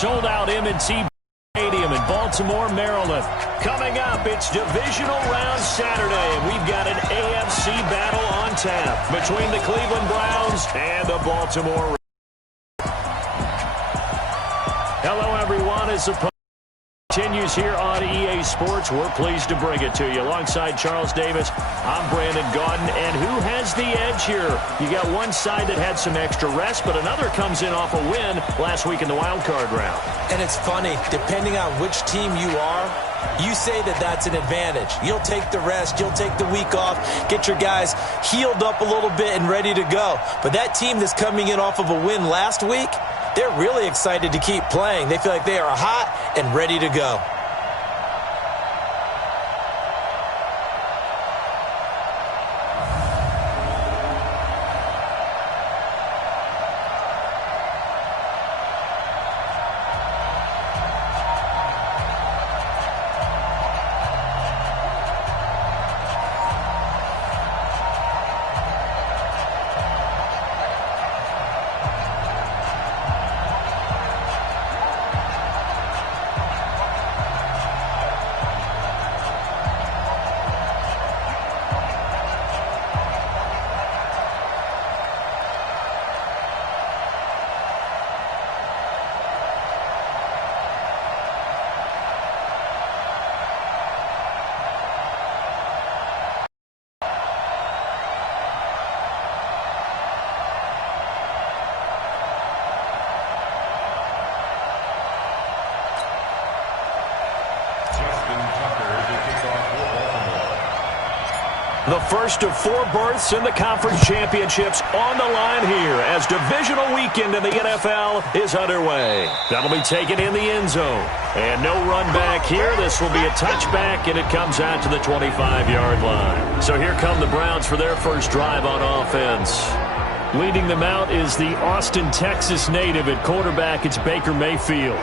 sold-out M&T Stadium in Baltimore, Maryland. Coming up, it's divisional round Saturday, and we've got an AFC battle on tap between the Cleveland Browns and the Baltimore Ravens. Hello, everyone. As the continues here on EA Sports, we're pleased to bring it to you. Alongside Charles Davis, I'm Brandon Gaudin. And who has the edge here? You got one side that had some extra rest, but another comes in off a win last week in the wild card round. And it's funny, depending on which team you are, you say that that's an advantage. You'll take the rest, you'll take the week off, get your guys healed up a little bit and ready to go. But that team that's coming in off of a win last week, they're really excited to keep playing. They feel like they are hot and ready to go. The first of 4 berths in the conference championships on the line here as divisional weekend in the NFL is underway. That'll be taken in the end zone. And no run back here. This will be a touchback, and it comes out to the 25-yard line. So here come the Browns for their first drive on offense. Leading them out is the Austin, Texas native at quarterback. It's Baker Mayfield.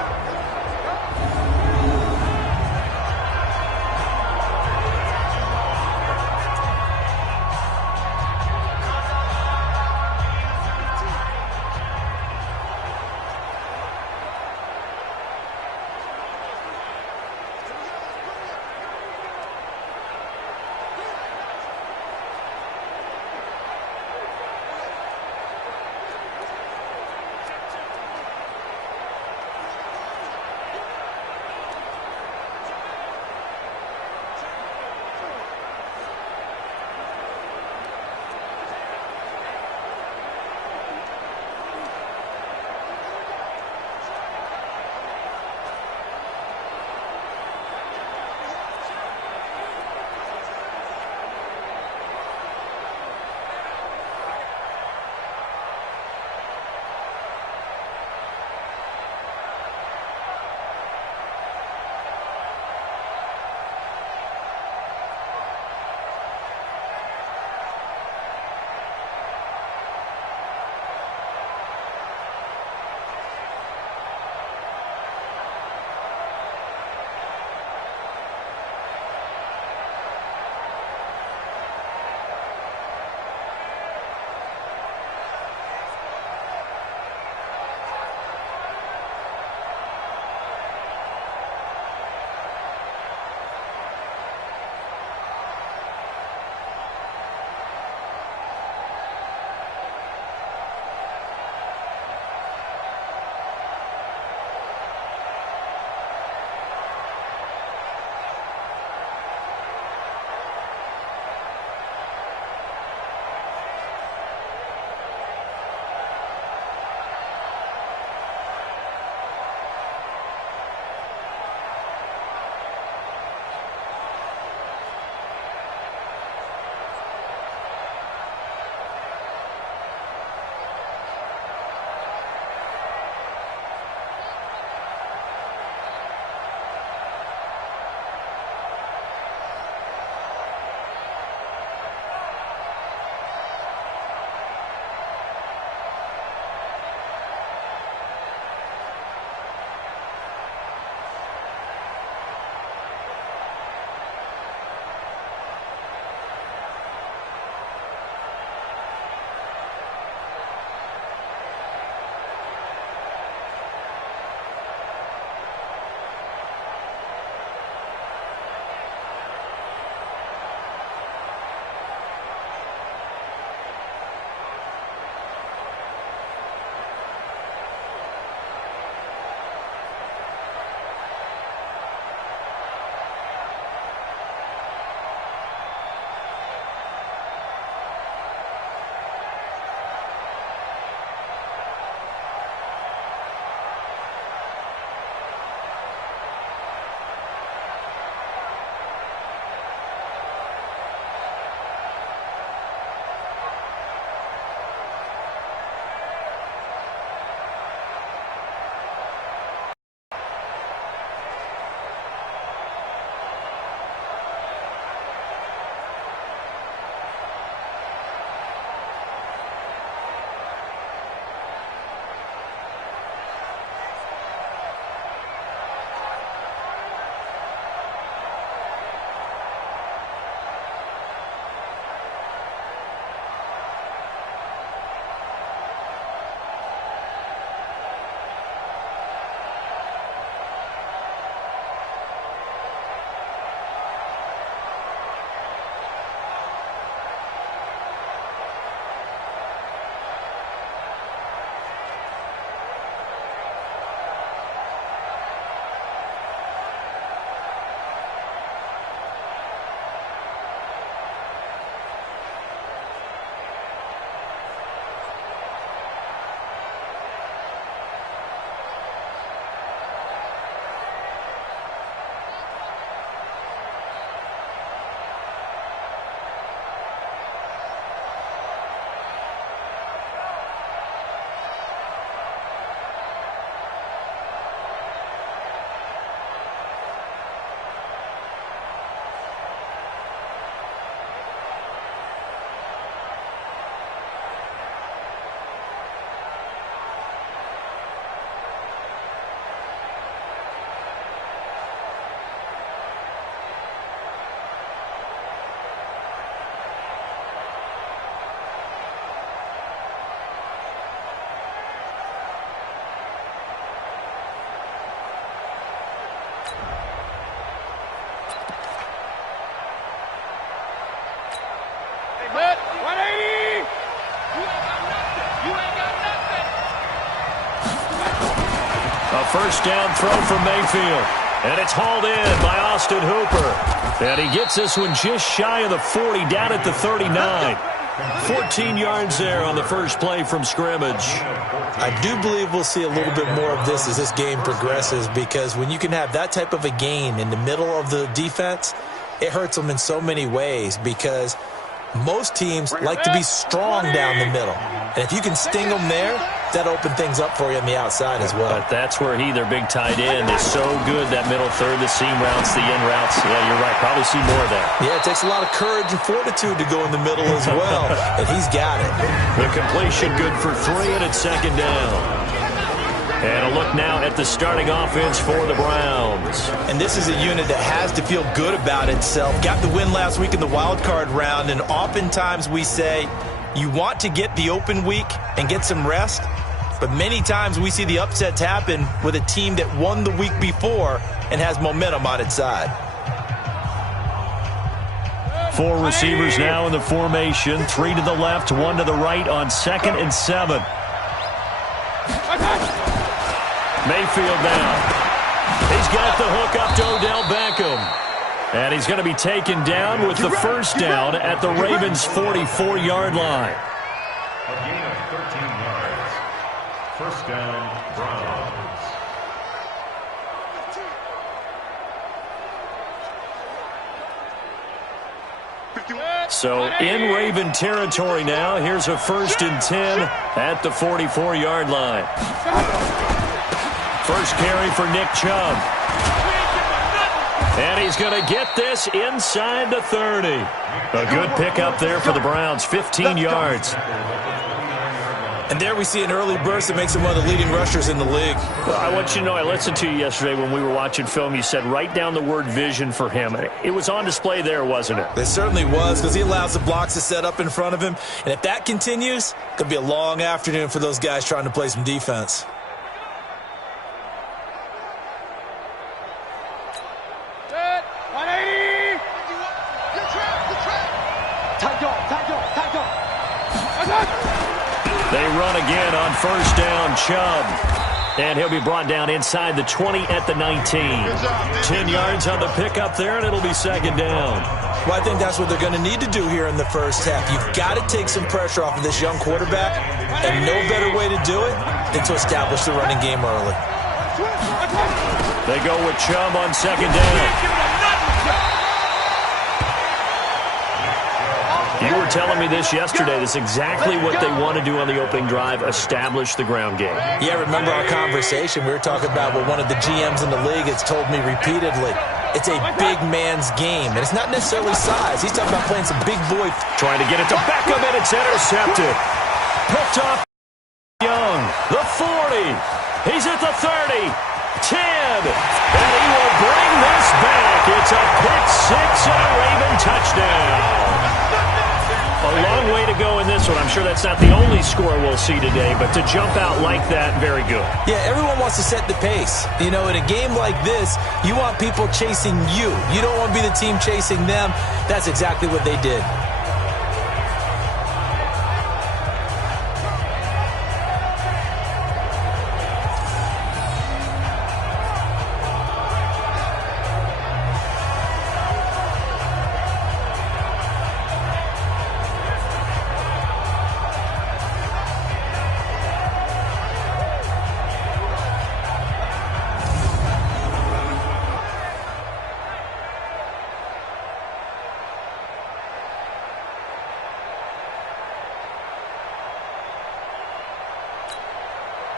first down throw for Mayfield. And it's hauled in by Austin Hooper. And he gets this one just shy of the 40, down at the 39. 14 yards there on the first play from scrimmage. I do believe we'll see a little bit more of this as this game progresses, because when you can have that type of a gain in the middle of the defense, it hurts them in so many ways, because most teams like to be strong down the middle. And if you can sting them there, that opens things up for you on the outside as well. But that's where their big tight end, is so good, that middle third, the seam routes, the in routes. Yeah, you're right. Probably see more of that. Yeah, it takes a lot of courage and fortitude to go in the middle as well, and he's got it. The completion good for 3, and it's second down. And a look now at the starting offense for the Browns. And this is a unit that has to feel good about itself. Got the win last week in the wild card round, and oftentimes we say you want to get the open week and get some rest, but many times we see the upsets happen with a team that won the week before and has momentum on its side. 4 receivers now in the formation. 3 to the left, 1 to the right on 2nd and 7. Mayfield down. He's got the hook up to Odell Beckham. And he's going to be taken down with the first down at the Ravens' 44-yard line. A gain of 13 yards. First down, Browns. So in Raven territory now. Here's a 1st and 10 at the 44-yard line. First carry for Nick Chubb. And he's going to get this inside the 30. A good pickup there for the Browns, 15 yards. And there we see an early burst that makes him one of the leading rushers in the league. Well, I want you to know, I listened to you yesterday when we were watching film. You said write down the word vision for him. It was on display there, wasn't it? It certainly was, because he allows the blocks to set up in front of him. And if that continues, it could be a long afternoon for those guys trying to play some defense. They run again on first down, Chubb. And he'll be brought down inside the 20 at the 19. 10 yards on the pickup there, and it'll be second down. Well, I think that's what they're going to need to do here in the first half. You've got to take some pressure off of this young quarterback, and no better way to do it than to establish the running game early. They go with Chubb on second down. You were telling me this yesterday. That's exactly what they want to do on the opening drive, establish the ground game. Yeah, remember our conversation? We were talking about what one of the GMs in the league has told me repeatedly. It's a big man's game, and it's not necessarily size. He's talking about playing some big boy. Trying to get it to Beckham, and it's intercepted. Picked off Young, the 40. He's at the 30, 10, and he will bring this back. It's a pick six and a Raven touchdown. A long way to go in this one. I'm sure that's not the only score we'll see today, but to jump out like that, very good. Yeah, everyone wants to set the pace. You know, in a game like this, you want people chasing you. You don't want to be the team chasing them. That's exactly what they did.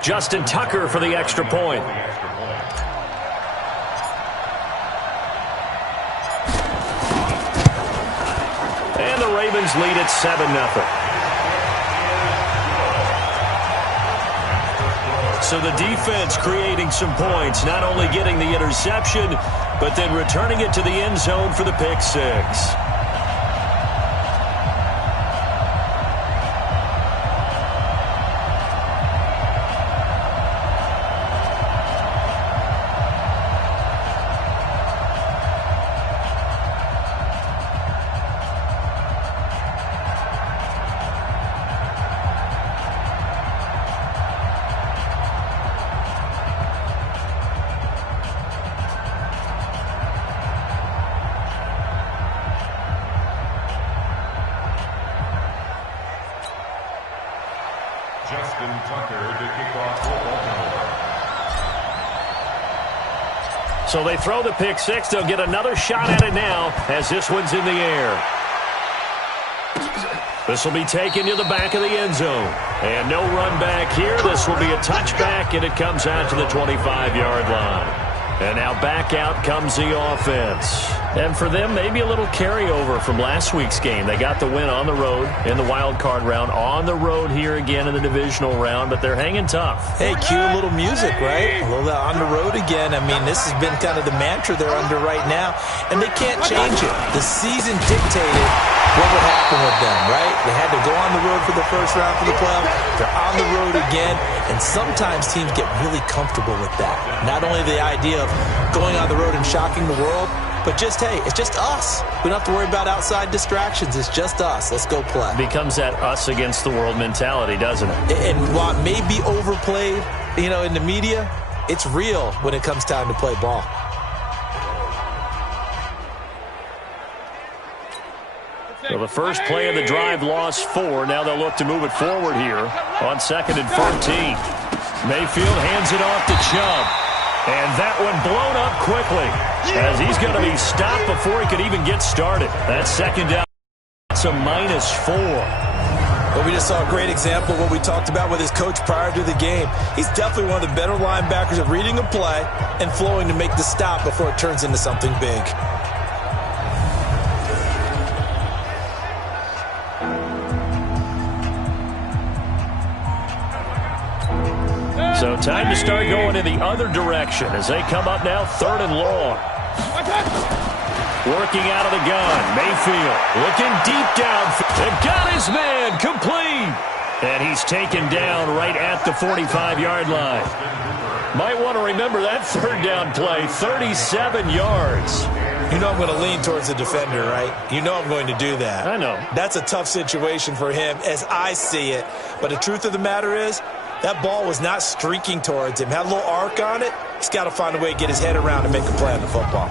Justin Tucker for the extra point. And the Ravens lead at 7-0. So the defense creating some points, not only getting the interception, but then returning it to the end zone for the pick six. So they throw the pick six. They'll get another shot at it now as this one's in the air. This will be taken to the back of the end zone. And no run back here. This will be a touchback, and it comes out to the 25-yard line. And now back out comes the offense. And for them, maybe a little carryover from last week's game. They got the win on the road in the wild card round, on the road here again in the divisional round, but they're hanging tough. Hey, cue a little music, right? A little on the road again. I mean, this has been kind of the mantra they're under right now, and they can't change it. The season dictated what would happen with them, right? They had to go on the road for the first round for the playoff. They're on the road again, and sometimes teams get really comfortable with that. Not only the idea of going on the road and shocking the world, but just, hey, it's just us. We don't have to worry about outside distractions. It's just us. Let's go play. Becomes that us against the world mentality, doesn't it? And while it may be overplayed, in the media, it's real when it comes time to play ball. So the first play of the drive lost 4. Now they'll look to move it forward here on 2nd and 14. Mayfield hands it off to Chubb. And that one blown up quickly as he's going to be stopped before he could even get started. That's second down. It's a -4. Well, we just saw a great example of what we talked about with his coach prior to the game. He's definitely one of the better linebackers at reading a play and flowing to make the stop before it turns into something big. So time to start going in the other direction as they come up now 3rd and long. Working out of the gun. Mayfield looking deep down. They've got his man complete. And he's taken down right at the 45-yard line. Might want to remember that 3rd down play, 37 yards. You know I'm going to lean towards the defender, right? You know I'm going to do that. I know. That's a tough situation for him as I see it. But the truth of the matter is, that ball was not streaking towards him. Had a little arc on it. He's got to find a way to get his head around and make a play on the football.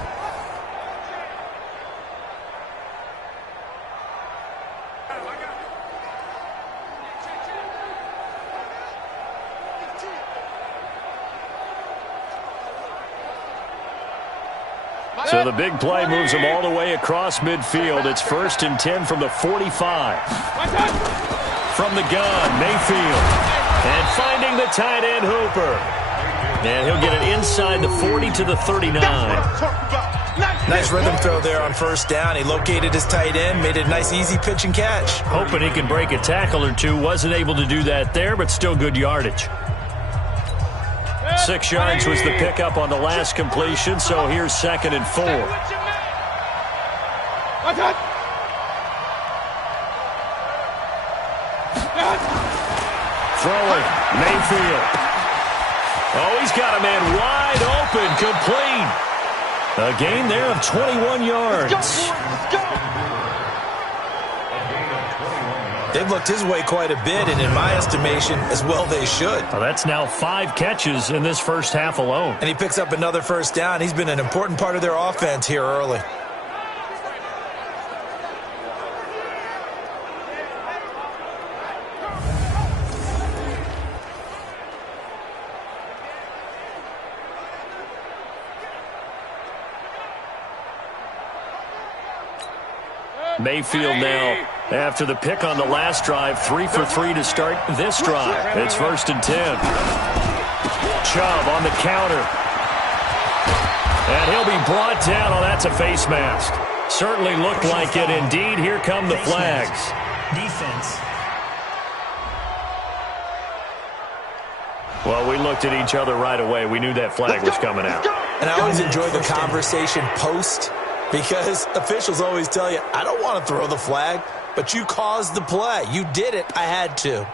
So the big play moves them all the way across midfield. It's 1st and 10 from the 45. From the gun, Mayfield. And finding the tight end, Hooper. And he'll get it inside the 40 to the 39. Nice rhythm throw there on 1st down. He located his tight end, made it a nice, easy pitch and catch. Hoping he could break a tackle or two. Wasn't able to do that there, but still good yardage. 6 yards was the pickup on the last completion, so here's 2nd and 4. Throwing, Mayfield. Oh, he's got a man wide open, complete. A gain there of 21 yards. They've looked his way quite a bit, and in my estimation, as well they should. Well, that's now 5 catches in this first half alone. And he picks up another 1st down. He's been an important part of their offense here early. Mayfield now, after the pick on the last drive, 3 for 3 to start this drive. It's 1st and 10. Chubb on the counter. And he'll be brought down. Oh, that's a face mask. Certainly looked like it. Indeed, here come the flags. Defense. Well, we looked at each other right away. We knew that flag was coming out. And I always enjoy the conversation post, because officials always tell you, I don't want to throw the flag, but you caused the play. You did it. I had to.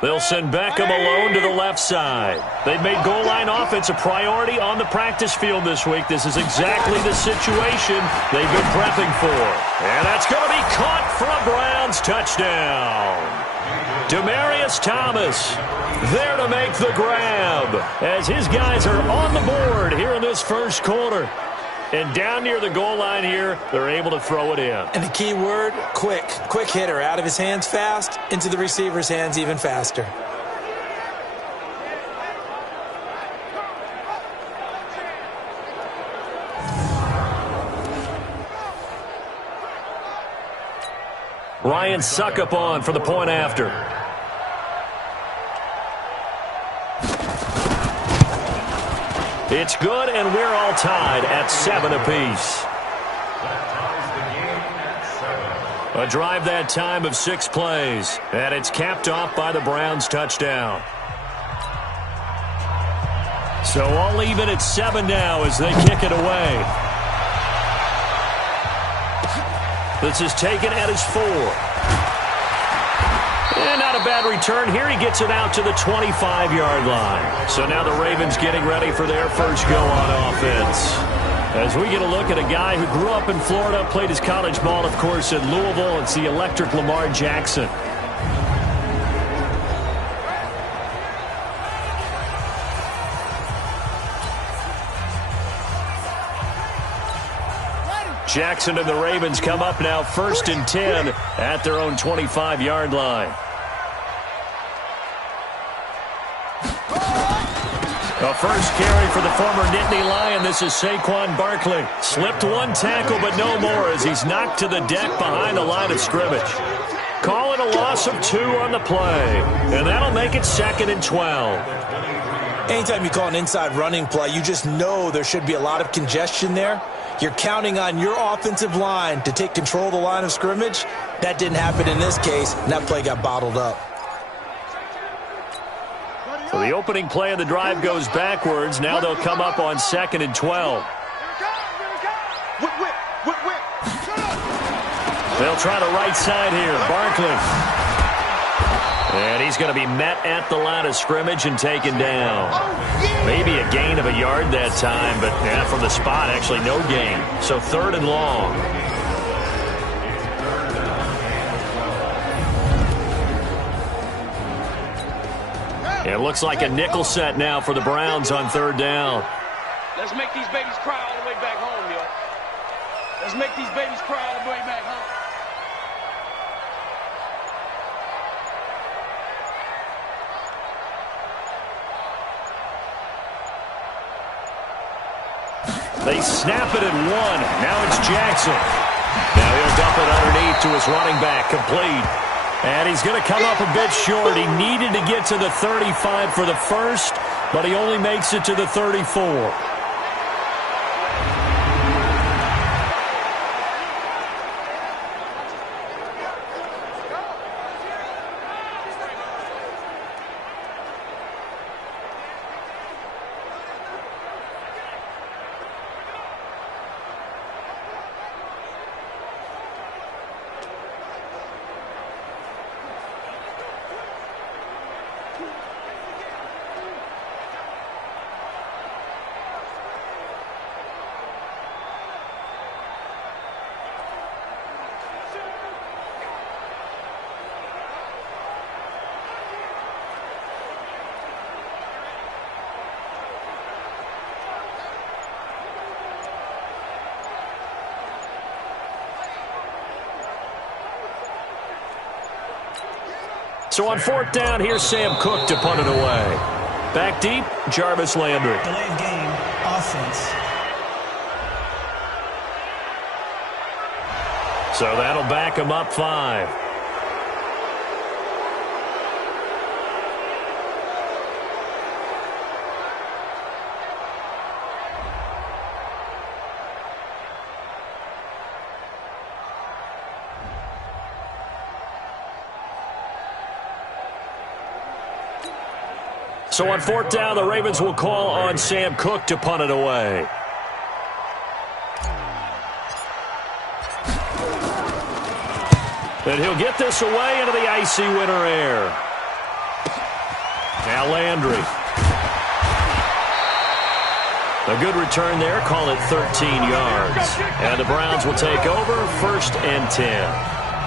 They'll send Beckham alone to the left side. They've made goal line offense a priority on the practice field this week. This is exactly the situation they've been prepping for. And that's going to be caught for a Browns touchdown. Demaryius Thomas there to make the grab as his guys are on the board here in this first quarter. And down near the goal line here, they're able to throw it in. And the key word, quick. Quick hitter. Out of his hands fast, into the receiver's hands even faster. Ryan Suckup on for the point after. It's good, and we're all tied at 7 apiece. A drive that time of 6 plays, and it's capped off by the Browns' touchdown. So all even at 7 now as they kick it away. This is taken at his 4. And not a bad return here. He gets it out to the 25-yard line. So now the Ravens getting ready for their first go on offense. As we get a look at a guy who grew up in Florida, played his college ball, of course, at Louisville. It's the electric Lamar Jackson. Jackson and the Ravens come up now 1st and 10 at their own 25-yard line. A first carry for the former Nittany Lion. This is Saquon Barkley. Slipped one tackle, but no more as he's knocked to the deck behind the line of scrimmage. Calling a loss of 2 on the play, and that'll make it 2nd and 12. Anytime you call an inside running play, you just know there should be a lot of congestion there. You're counting on your offensive line to take control of the line of scrimmage. That didn't happen in this case, and that play got bottled up. So the opening play of the drive goes backwards. Now they'll come up on 2nd and 12. They'll try the right side here. Barkley. And he's going to be met at the line of scrimmage and taken down. Maybe a gain of a yard that time, but from the spot, actually no gain. So 3rd and long. It looks like a nickel set now for the Browns on 3rd down. Let's make these babies cry all the way back home, yo. Let's make these babies cry all the way back home. They snap it at 1. Now it's Jackson. Now he'll dump it underneath to his running back, complete. And he's going to come up a bit short. He needed to get to the 35 for the first, but he only makes it to the 34. So on 4th down, here's Sam Cook to punt it away. Back deep, Jarvis Landry. Delayed game, offense. So that'll back him up 5. So on 4th down, the Ravens will call on Sam Cook to punt it away. And he'll get this away into the icy winter air. Now Landry. A good return there, call it 13 yards. And the Browns will take over 1st and 10.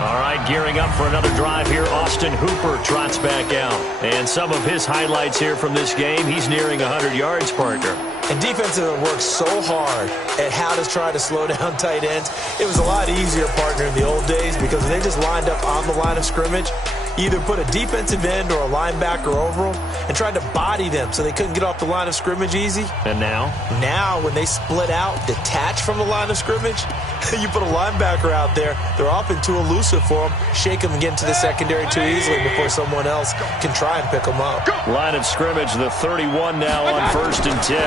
All right, gearing up for another drive here. Austin Hooper trots back out. And some of his highlights here from this game, he's nearing 100 yards, partner. And defenses have worked so hard at how to try to slow down tight ends. It was a lot easier, partner, in the old days because they just lined up on the line of scrimmage. You either put a defensive end or a linebacker over them and tried to body them so they couldn't get off the line of scrimmage easy. And now? Now, when they split out, detach from the line of scrimmage, you put a linebacker out there, they're often too elusive for them. Shake them and get into the secondary too easily before someone else can try and pick them up. Line of scrimmage, the 31 now on 1st and 10.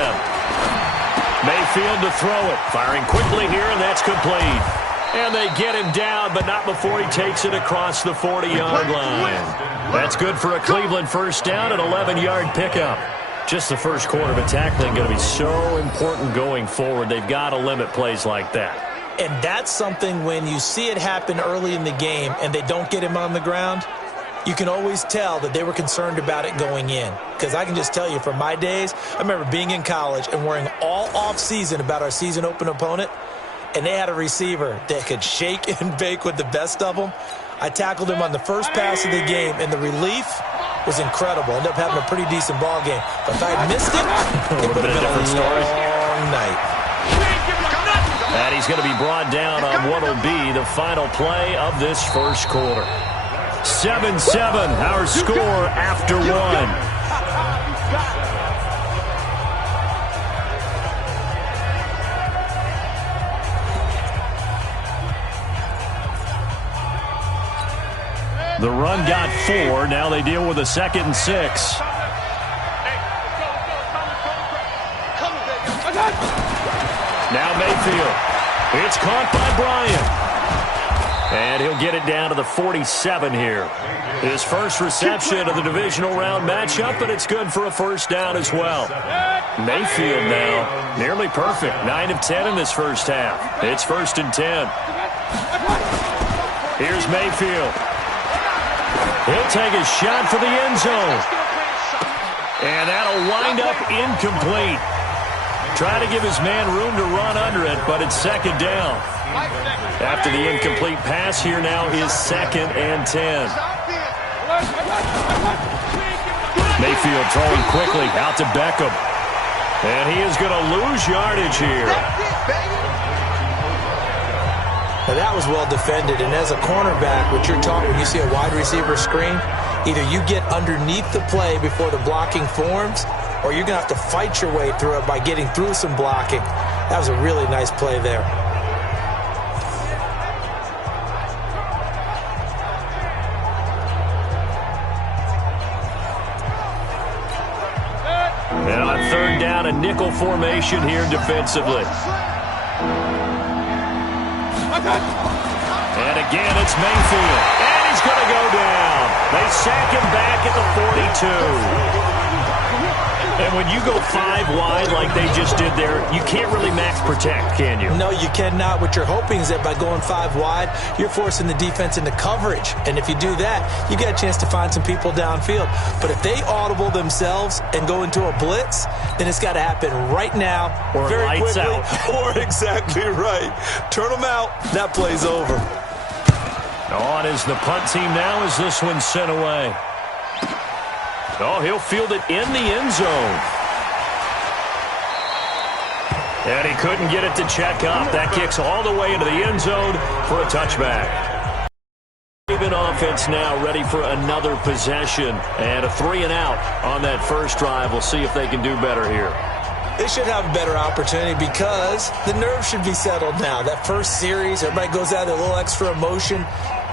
Mayfield to throw it. Firing quickly here, and that's complete. And they get him down, but not before he takes it across the 40-yard line. That's good for a Cleveland first down, an 11-yard pickup. Just the first quarter of tackling going to be so important going forward. They've got to limit plays like that. And that's something when you see it happen early in the game and they don't get him on the ground, you can always tell that they were concerned about it going in. Because I can just tell you from my days, I remember being in college and worrying all off-season about our season open opponent. And they had a receiver that could shake and bake with the best of them. I tackled him on the first pass of the game, and the relief was incredible. Ended up having a pretty decent ball game. But if I had missed it, it would have been a long night. And he's going to be brought down on what will be the final play of this first quarter. 7-7, our score after one. The run got 4. Now they deal with a 2nd and 6. Now Mayfield. It's caught by Bryant. And he'll get it down to the 47 here. His first reception of the divisional round matchup, but it's good for a first down as well. Mayfield now nearly perfect. 9 of 10 in this first half. It's 1st and 10. Here's Mayfield. He'll take a shot for the end zone. And that'll wind up incomplete. Trying to give his man room to run under it, but it's 2nd down. After the incomplete pass, here now is 2nd and 10. Mayfield throwing quickly out to Beckham. And he is going to lose yardage here. Now, that was well defended, and as a cornerback, what you're taught when you see a wide receiver screen, either you get underneath the play before the blocking forms, or you're going to have to fight your way through it by getting through some blocking. That was a really nice play there. And on 3rd down, a nickel formation here defensively. And again, it's Mayfield. And he's going to go down. They sack him back at the 42. And when you go 5 wide like they just did there, you can't really max protect, can you? No, you cannot. What you're hoping is that by going 5 wide, you're forcing the defense into coverage. And if you do that, you get a chance to find some people downfield. But if they audible themselves and go into a blitz, then it's got to happen right now, or very lights quickly, out. or exactly right. Turn them out. That play's over. On is the punt team now as this one's sent away. Oh, he'll field it in the end zone. And he couldn't get it to check up. That kicks all the way into the end zone for a touchback. Even offense now ready for another possession. And a 3-and-out on that first drive. We'll see if they can do better here. They should have a better opportunity because the nerves should be settled now. That first series, everybody goes out with a little extra emotion.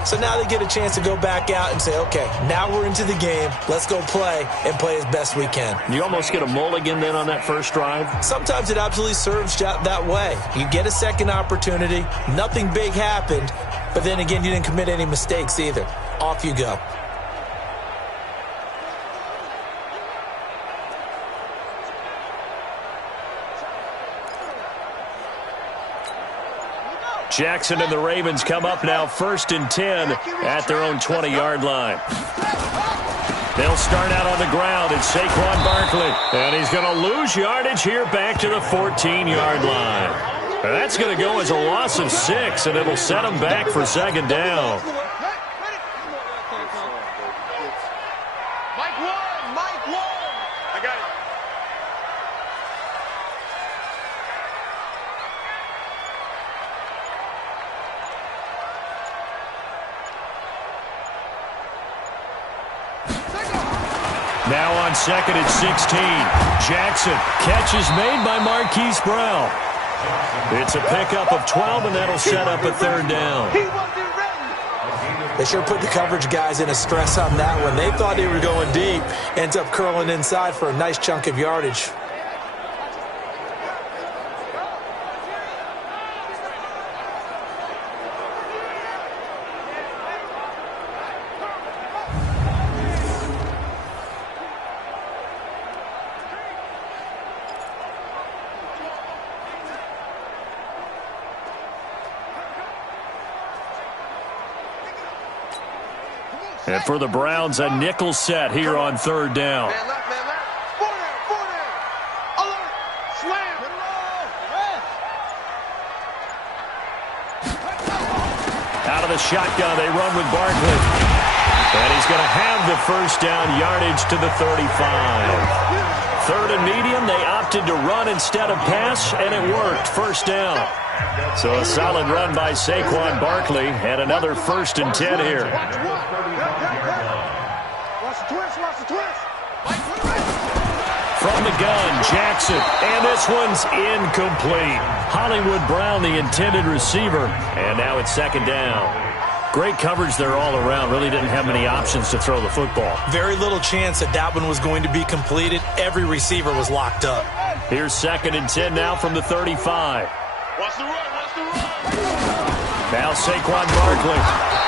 So now they get a chance to go back out and say, okay, now we're into the game. Let's go play and play as best we can. You almost get a mulligan then on that first drive? Sometimes it absolutely serves that way. You get a second opportunity. Nothing big happened. But then again, you didn't commit any mistakes either. Off you go. Jackson and the Ravens come up now 1st and 10 at their own 20-yard line. They'll start out on the ground. It's Saquon Barkley. And he's going to lose yardage here back to the 14-yard line. And that's going to go as a loss of 6, and it'll set him back for 2nd down. Now on second and 16. Jackson. Catch is made by Marquise Brown. It's a pickup of 12, and that'll set up a third down. They sure put the coverage guys in a stress on that one. They thought they were going deep. Ends up curling inside for a nice chunk of yardage. And for the Browns, a nickel set here on third down. Man left, man left. Four there. Alert. Slam. Out of the shotgun, they run with Barkley. And he's going to have the first down yardage to the 35. Third and medium, they opted to run instead of pass, and it worked. First down. So a solid run by Saquon Barkley, and another 1st and 10 here. From the gun, Jackson, and this one's incomplete. Hollywood Brown, the intended receiver, and now it's second down. Great coverage there all around. Really didn't have many options to throw the football. Very little chance that one was going to be completed. Every receiver was locked up. Here's second and 10 now from the 35. Watch the run. Watch the run. Now Saquon Barkley.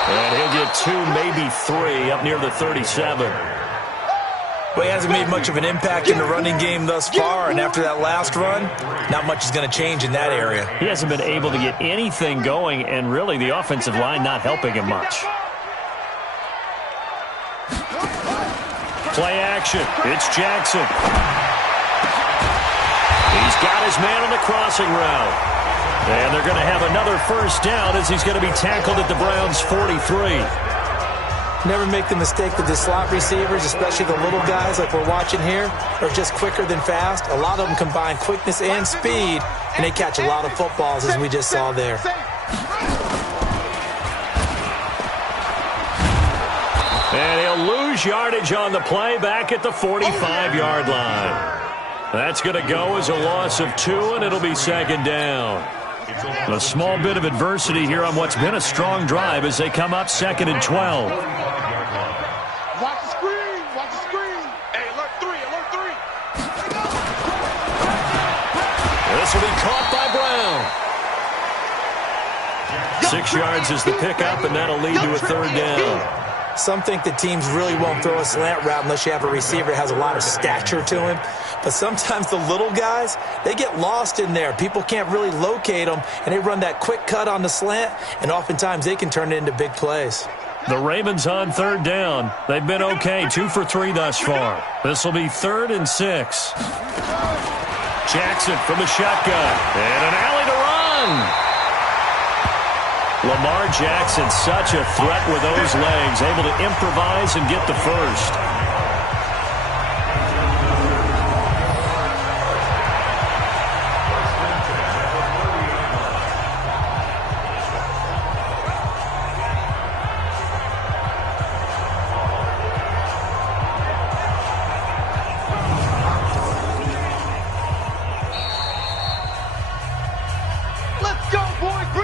And he'll get 2, maybe 3 up near the 37. Well, he hasn't made much of an impact in the running game thus far, and after that last run, not much is going to change in that area. He hasn't been able to get anything going, and really the offensive line not helping him much. Play action. It's Jackson. He's got his man on the crossing route. And they're going to have another first down as he's going to be tackled at the Browns' 43. Never make the mistake that the slot receivers, especially the little guys like we're watching here, are just quicker than fast. A lot of them combine quickness and speed, and they catch a lot of footballs, as we just saw there. And he'll lose yardage on the play back at the 45-yard line. That's going to go as a loss of 2, and it'll be second down. A small bit of adversity here on what's been a strong drive as they come up second and 12. Watch the screen. Watch the screen. Hey, alert 3. Alert 3. This will be caught by Brown. 6 yards is the pickup, and that'll lead to a third down. Some think that teams really won't throw a slant route unless you have a receiver that has a lot of stature to him. But sometimes the little guys, they get lost in there. People can't really locate them, and they run that quick cut on the slant, and oftentimes they can turn it into big plays. The Ravens on third down. They've been okay, 2 for 3 thus far. This will be 3rd and 6. Jackson from the shotgun, and an alley to run. Lamar Jackson, such a threat with those legs, able to improvise and get the first.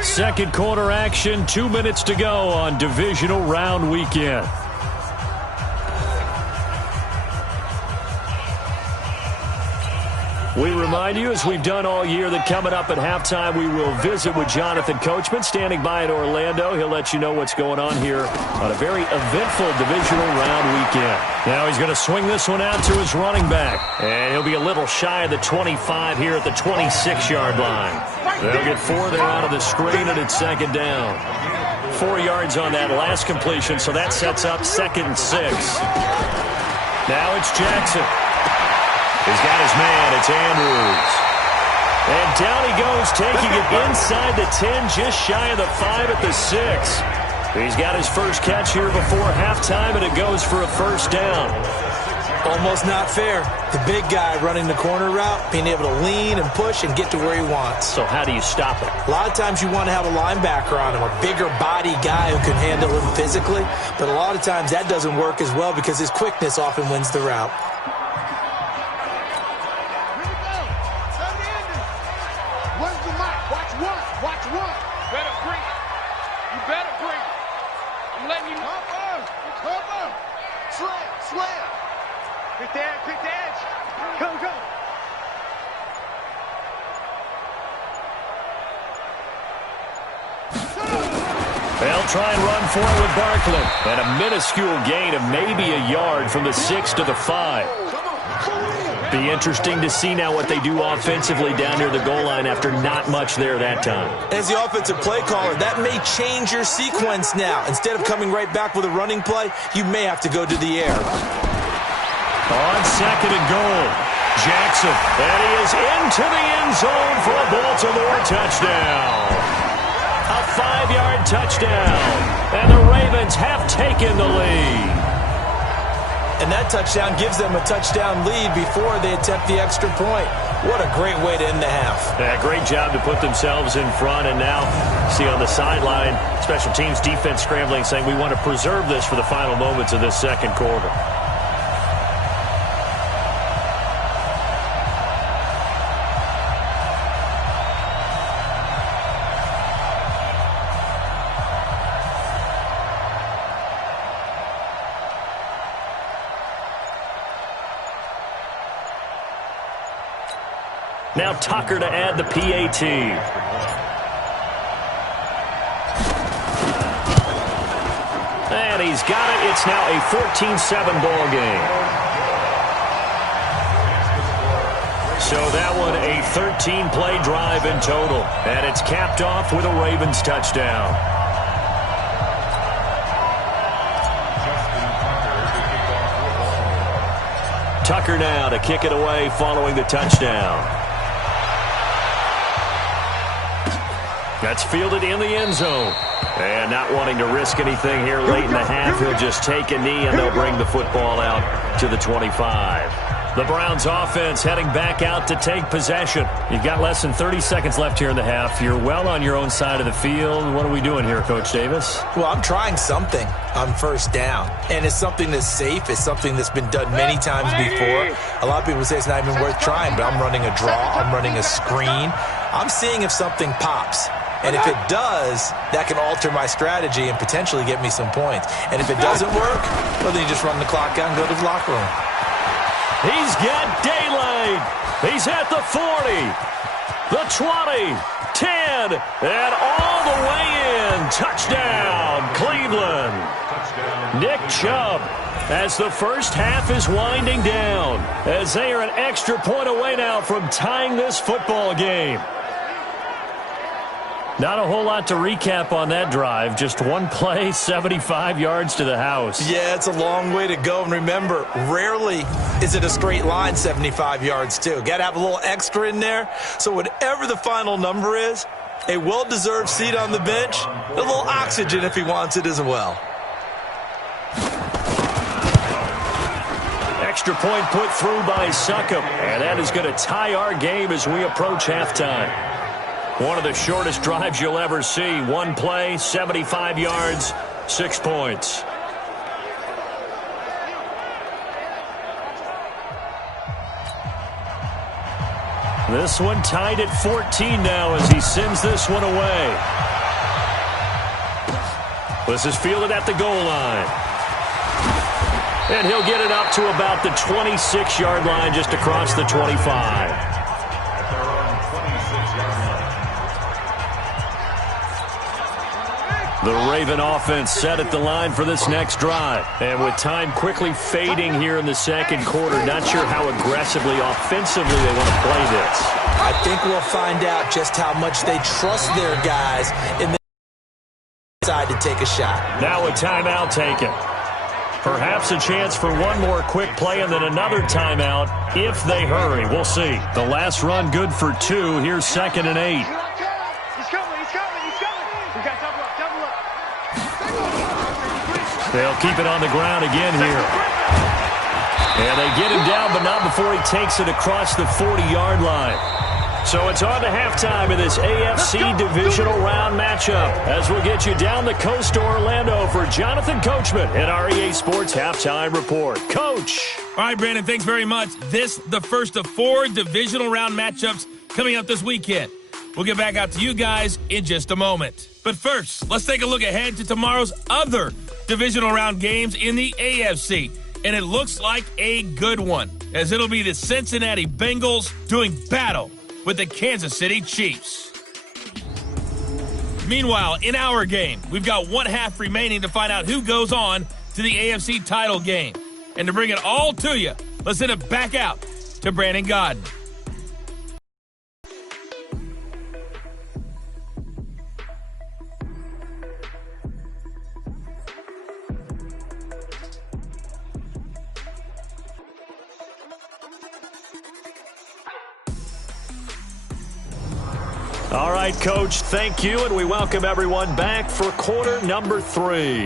Second quarter action, 2 minutes to go on divisional round weekend. We remind you, as we've done all year, that coming up at halftime, we will visit with Jonathan Coachman, standing by in Orlando. He'll let you know what's going on here on a very eventful divisional round weekend. Now he's going to swing this one out to his running back, and he'll be a little shy of the 25 here at the 26-yard line. They'll get 4 there out of the screen, and it's second down. 4 yards on that last completion, so that sets up 2nd and 6. Now it's Jackson. He's got his man. It's Andrews. And down he goes, taking it inside the 10, just shy of the 5 at the 6. He's got his first catch here before halftime, and it goes for a first down. Almost not fair. The big guy running the corner route, being able to lean and push and get to where he wants. So how do you stop it? A lot of times you want to have a linebacker on him, a bigger body guy who can handle him physically, but a lot of times that doesn't work as well because his quickness often wins the route. They'll try and run for it with Barkley. And a minuscule gain of maybe a yard from the 6 to the 5. Be interesting to see now what they do offensively down near the goal line after not much there that time. As the offensive play caller, that may change your sequence now. Instead of coming right back with a running play, you may have to go to the air. On 2nd and goal, Jackson. And he is into the end zone for a Baltimore touchdown. A 5-yard touchdown. And the Ravens have taken the lead. And that touchdown gives them a touchdown lead before they attempt the extra point. What a great way to end the half. Yeah, great job to put themselves in front. And now, see on the sideline, special teams defense scrambling, saying we want to preserve this for the final moments of this second quarter. Now Tucker to add the PAT. And he's got it. It's now a 14-7 ball game. So that one a 13-play drive in total. And it's capped off with a Ravens touchdown. Tucker now to kick it away following the touchdown. That's fielded in the end zone. And not wanting to risk anything here late in the half, he'll just take a knee and they'll bring the football out to the 25. The Browns offense heading back out to take possession. You've got less than 30 seconds left here in the half. You're well on your own side of the field. What are we doing here, Coach Davis? Well, I'm trying something on first down. And it's something that's safe. It's something that's been done many times before. A lot of people say it's not even worth trying, but I'm running a draw. I'm running a screen. I'm seeing if something pops. And if it does, that can alter my strategy and potentially get me some points. And if it doesn't work, well, then you just run the clock out and go to the locker room. He's got daylight. He's at the 40, the 20, 10, and all the way in. Touchdown, Cleveland. Nick Chubb, as the first half is winding down, as they are an extra point away now from tying this football game. Not a whole lot to recap on that drive. Just one play, 75 yards to the house. Yeah, it's a long way to go. And remember, rarely is it a straight line 75 yards, too. Got to have a little extra in there. So whatever the final number is, a well-deserved seat on the bench, a little oxygen if he wants it as well. Extra point put through by Succop. And that is going to tie our game as we approach halftime. One of the shortest drives you'll ever see. One play, 75 yards, 6 points. This one tied at 14 now as he sends this one away. This is fielded at the goal line. And he'll get it up to about the 26-yard line just across the 25. The Raven offense set at the line for this next drive. And with time quickly fading here in the second quarter, not sure how aggressively, offensively they want to play this. I think we'll find out just how much they trust their guys and they decide to take a shot. Now a timeout taken. Perhaps a chance for one more quick play and then another timeout if they hurry. We'll see. The last run good for 2. Here's 2nd and 8. They'll keep it on the ground again here. And they get him down, but not before he takes it across the 40-yard line. So it's on to halftime in this AFC divisional round matchup as we'll get you down the coast to Orlando for Jonathan Coachman in our EA Sports Halftime Report. Coach. All right, Brandon, thanks very much. This the first of 4 divisional round matchups coming up this weekend. We'll get back out to you guys in just a moment. But first, let's take a look ahead to tomorrow's other divisional round games in the AFC. And it looks like a good one, as it'll be the Cincinnati Bengals doing battle with the Kansas City Chiefs. Meanwhile, in our game, we've got 1 half remaining to find out who goes on to the AFC title game. And to bring it all to you, let's send it back out to Brandon Godden. All right, Coach, thank you, and we welcome everyone back for quarter number 3.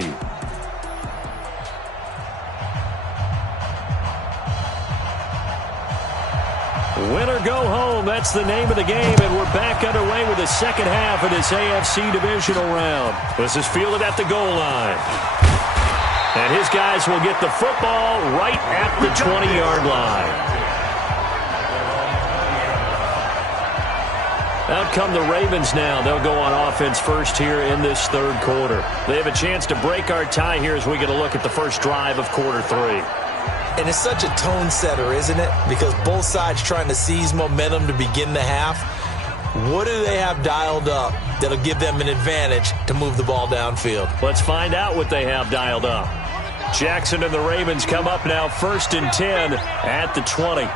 Win or go home, that's the name of the game, and we're back underway with the second half of this AFC divisional round. This is fielded at the goal line. And his guys will get the football right at the 20-yard line. Out come the Ravens now. They'll go on offense first here in this third quarter. They have a chance to break our tie here as we get a look at the first drive of quarter 3. And it's such a tone setter, isn't it? Because both sides trying to seize momentum to begin the half. What do they have dialed up that'll give them an advantage to move the ball downfield? Let's find out what they have dialed up. Jackson and the Ravens come up now 1st and 10 at the 20.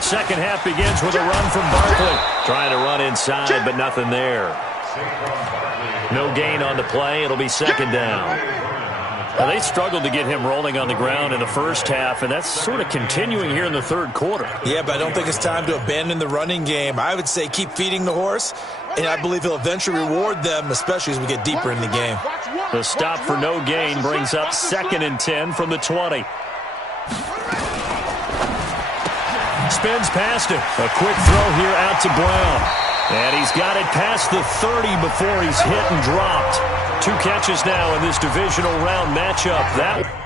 Second half begins with a run from Barkley. Trying to run inside, but nothing there. No gain on the play. It'll be second down. Now, they struggled to get him rolling on the ground in the first half, and that's sort of continuing here in the third quarter. Yeah, but I don't think it's time to abandon the running game. I would say keep feeding the horse, and I believe he'll eventually reward them, especially as we get deeper in the game. The stop for no gain brings up 2nd and 10 from the 20. Spins past it. A quick throw here out to Brown. And he's got it past the 30 before he's hit and dropped. 2 catches now in this divisional round matchup. That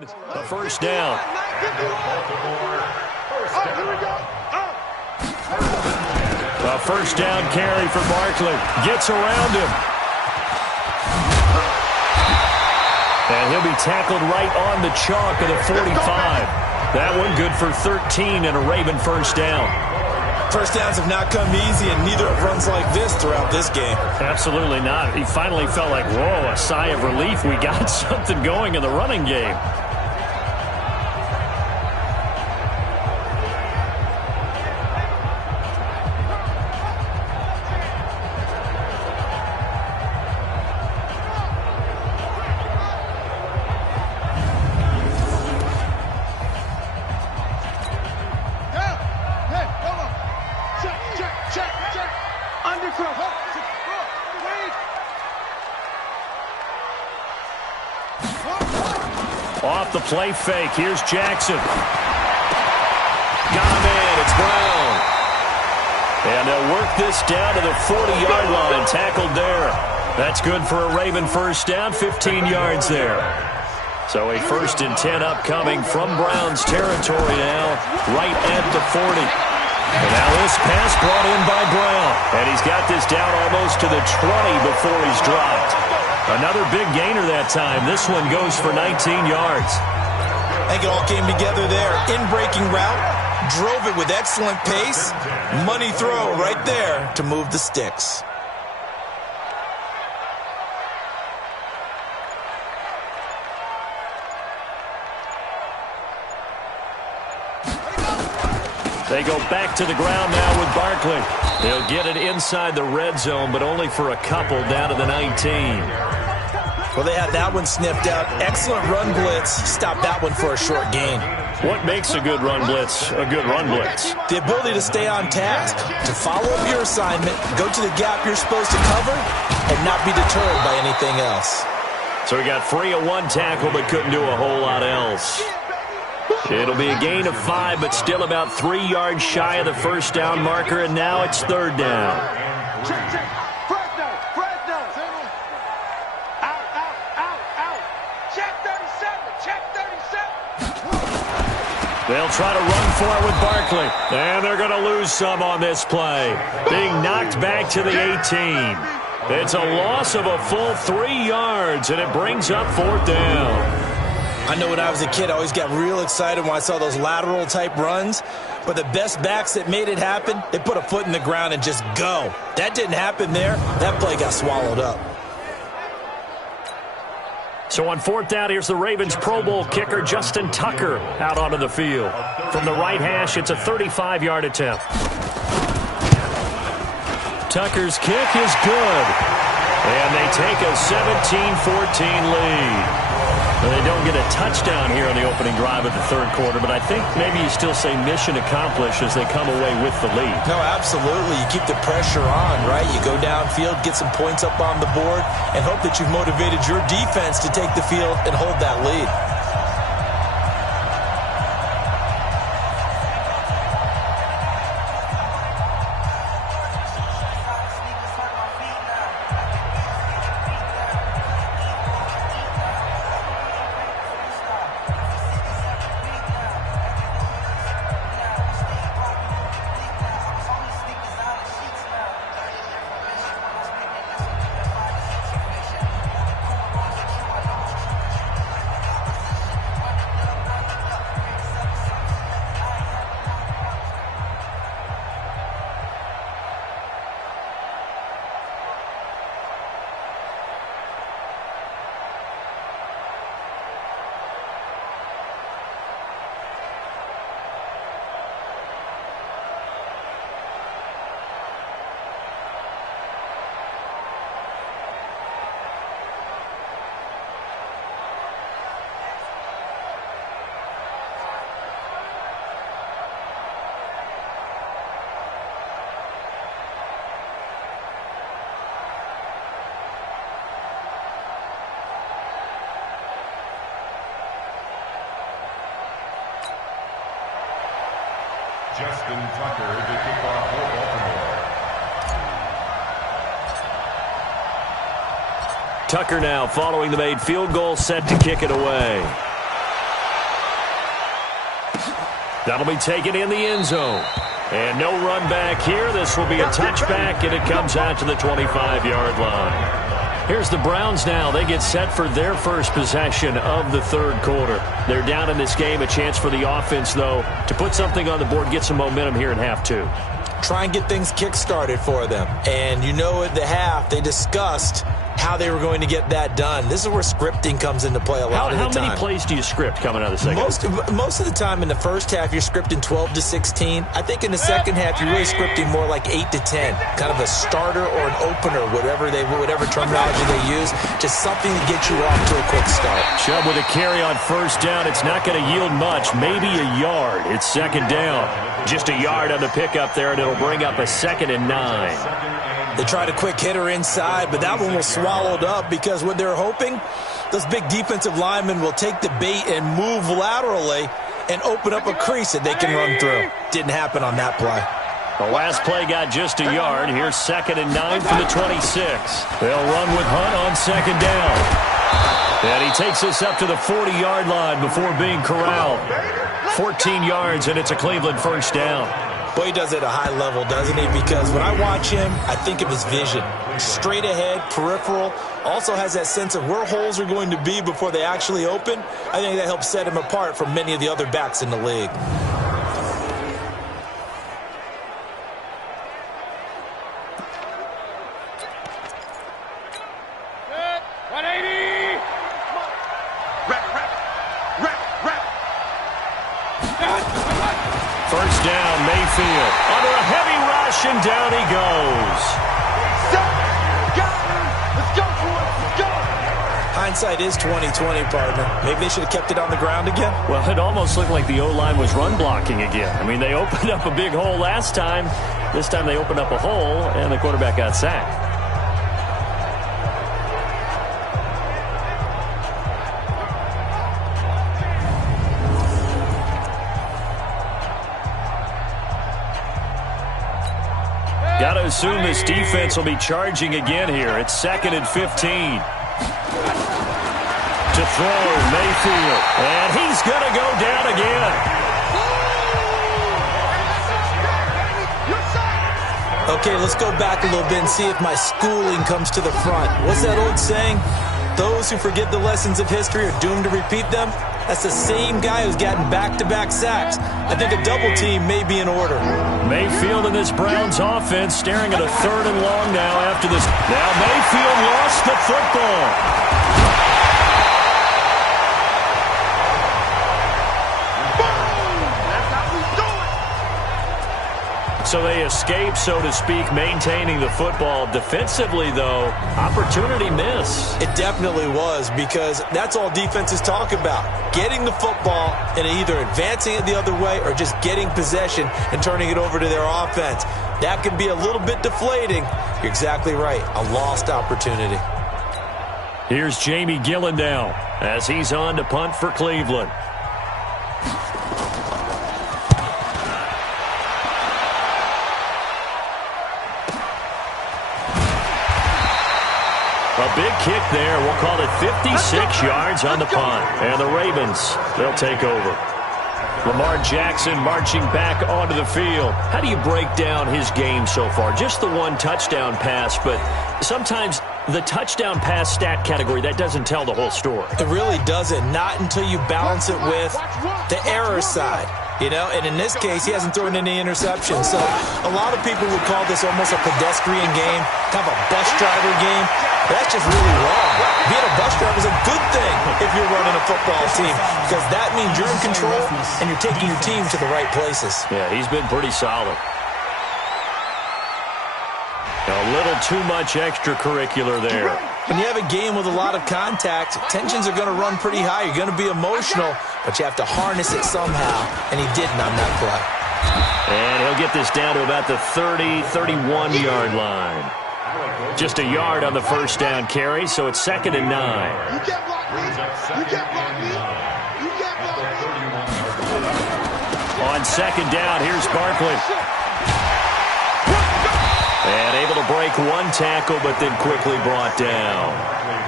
A first down. A first down carry for Barkley. Gets around him. And he'll be tackled right on the chalk of the 45. That one good for 13 and a Raven first down. First downs have not come easy, and neither have runs like this throughout this game. Absolutely not. He finally felt like, whoa, a sigh of relief. We got something going in the running game. Off the play fake. Here's Jackson. Got him in. It's Brown. And they'll work this down to the 40-yard line. Tackled there. That's good for a Raven first down. 15 yards there. So a 1st and 10 upcoming from Brown's territory now. Right at the 40. And now this pass brought in by Brown. And he's got this down almost to the 20 before he's dropped. Another big gainer that time. This one goes for 19 yards. I think it all came together there. In-breaking route. Drove it with excellent pace. Money throw right there to move the sticks. They go back to the ground now with Barkley. They'll get it inside the red zone, but only for a couple down to the 19. Well, they had that one sniffed out. Excellent run blitz. Stop that one for a short gain. What makes a good run blitz a good run blitz? The ability to stay on task, to follow up your assignment, go to the gap you're supposed to cover, and not be deterred by anything else. So he got free of one tackle, but couldn't do a whole lot else. It'll be a gain of 5, but still about 3 yards shy of the first down marker, and now it's 3rd down. They'll try to run for it with Barkley. And they're going to lose some on this play. Being knocked back to the 18. It's a loss of a full 3 yards, and it brings up 4th down. I know when I was a kid, I always got real excited when I saw those lateral-type runs. But the best backs that made it happen, they put a foot in the ground and just go. That didn't happen there. That play got swallowed up. So on 4th down, here's the Ravens Pro Bowl kicker, Justin Tucker, out onto the field. From the right hash, it's a 35-yard attempt. Tucker's kick is good. And they take a 17-14 lead. Well, they don't get a touchdown here on the opening drive of the 3rd quarter, but I think maybe you still say mission accomplished as they come away with the lead. No, absolutely. You keep the pressure on, right? You go downfield, get some points up on the board, and hope that you've motivated your defense to take the field and hold that lead. Justin Tucker to kick off for Baltimore. Tucker now following the made field goal, set to kick it away. That'll be taken in the end zone. And no run back here. This will be a touchback, and it comes out to the 25-yard line. Here's the Browns now. They get set for their first possession of the third quarter. They're down in this game. A chance for the offense, though, to put something on the board, get some momentum here in half two. Try and get things kick-started for them. And you know at the half, they discussed how they were going to get that done. This is where scripting comes into play a lot of the time. How many plays do you script coming out of the second? Most of the time in the first half, you're scripting 12 to 16. I think in the second half, you're really scripting more like 8 to 10. Kind of a starter or an opener, whatever terminology they use. Just something to get you off to a quick start. Chubb with a carry on first down. It's not going to yield much, maybe a yard. It's second down. Just a yard on the pickup there, and it'll bring up a 2nd and 9. They tried a quick hitter inside, but that one was swallowed up because what they're hoping, those big defensive linemen will take the bait and move laterally and open up a crease that they can run through. Didn't happen on that play. The last play got just a yard. Here's 2nd and 9 from the 26. They'll run with Hunt on second down. And he takes us up to the 40-yard line before being corralled. 14 yards, and it's a Cleveland first down. Boy, he does it at a high level, doesn't he? Because when I watch him, I think of his vision. Straight ahead, peripheral. Also has that sense of where holes are going to be before they actually open. I think that helps set him apart from many of the other backs in the league. First down, Mayfield. Under a heavy rush, and down he goes. Let's go for it. Let's go. Hindsight is 20/20, partner. Maybe they should have kept it on the ground again. Well, it almost looked like the O-line was run blocking again. I mean, they opened up a big hole last time. This time they opened up a hole, and the quarterback got sacked. Got to assume this defense will be charging again here. It's 2nd and 15. To throw, Mayfield. And he's going to go down again. Okay, let's go back a little bit and see if my schooling comes to the front. What's that old saying? Those who forget the lessons of history are doomed to repeat them. That's the same guy who's gotten back-to-back sacks. I think a double team may be in order. Mayfield in this Browns offense staring at a 3rd and long now after this. Now Mayfield lost the football. So they escape, so to speak, maintaining the football. Defensively, though, opportunity miss. It definitely was, because that's all defenses talk about. Getting the football and either advancing it the other way or just getting possession and turning it over to their offense. That can be a little bit deflating. You're exactly right. A lost opportunity. Here's Jamie Gillen now as he's on to punt for Cleveland. A big kick there. We'll call it 56 yards on the punt. And the Ravens, they'll take over. Lamar Jackson marching back onto the field. How do you break down his game so far? Just the one touchdown pass, but sometimes the touchdown pass stat category, that doesn't tell the whole story. It really doesn't. Not until you balance it with the error side. You know, and in this case, he hasn't thrown any interceptions. So a lot of people would call this almost a pedestrian game, kind of a bus driver game. But that's just really wrong. Being a bus driver is a good thing if you're running a football team, because that means you're in control and you're taking your team to the right places. Yeah, he's been pretty solid. A little too much extracurricular there. When you have a game with a lot of contact, tensions are going to run pretty high. You're going to be emotional, but you have to harness it somehow, and he didn't on that play. And he'll get this down to about the 30, 31-yard line. Just a yard on the first down carry, so it's 2nd and 9. You can't block me. You can't block me. You can't block me. On second down, here's Barkley. And able to break one tackle, but then quickly brought down.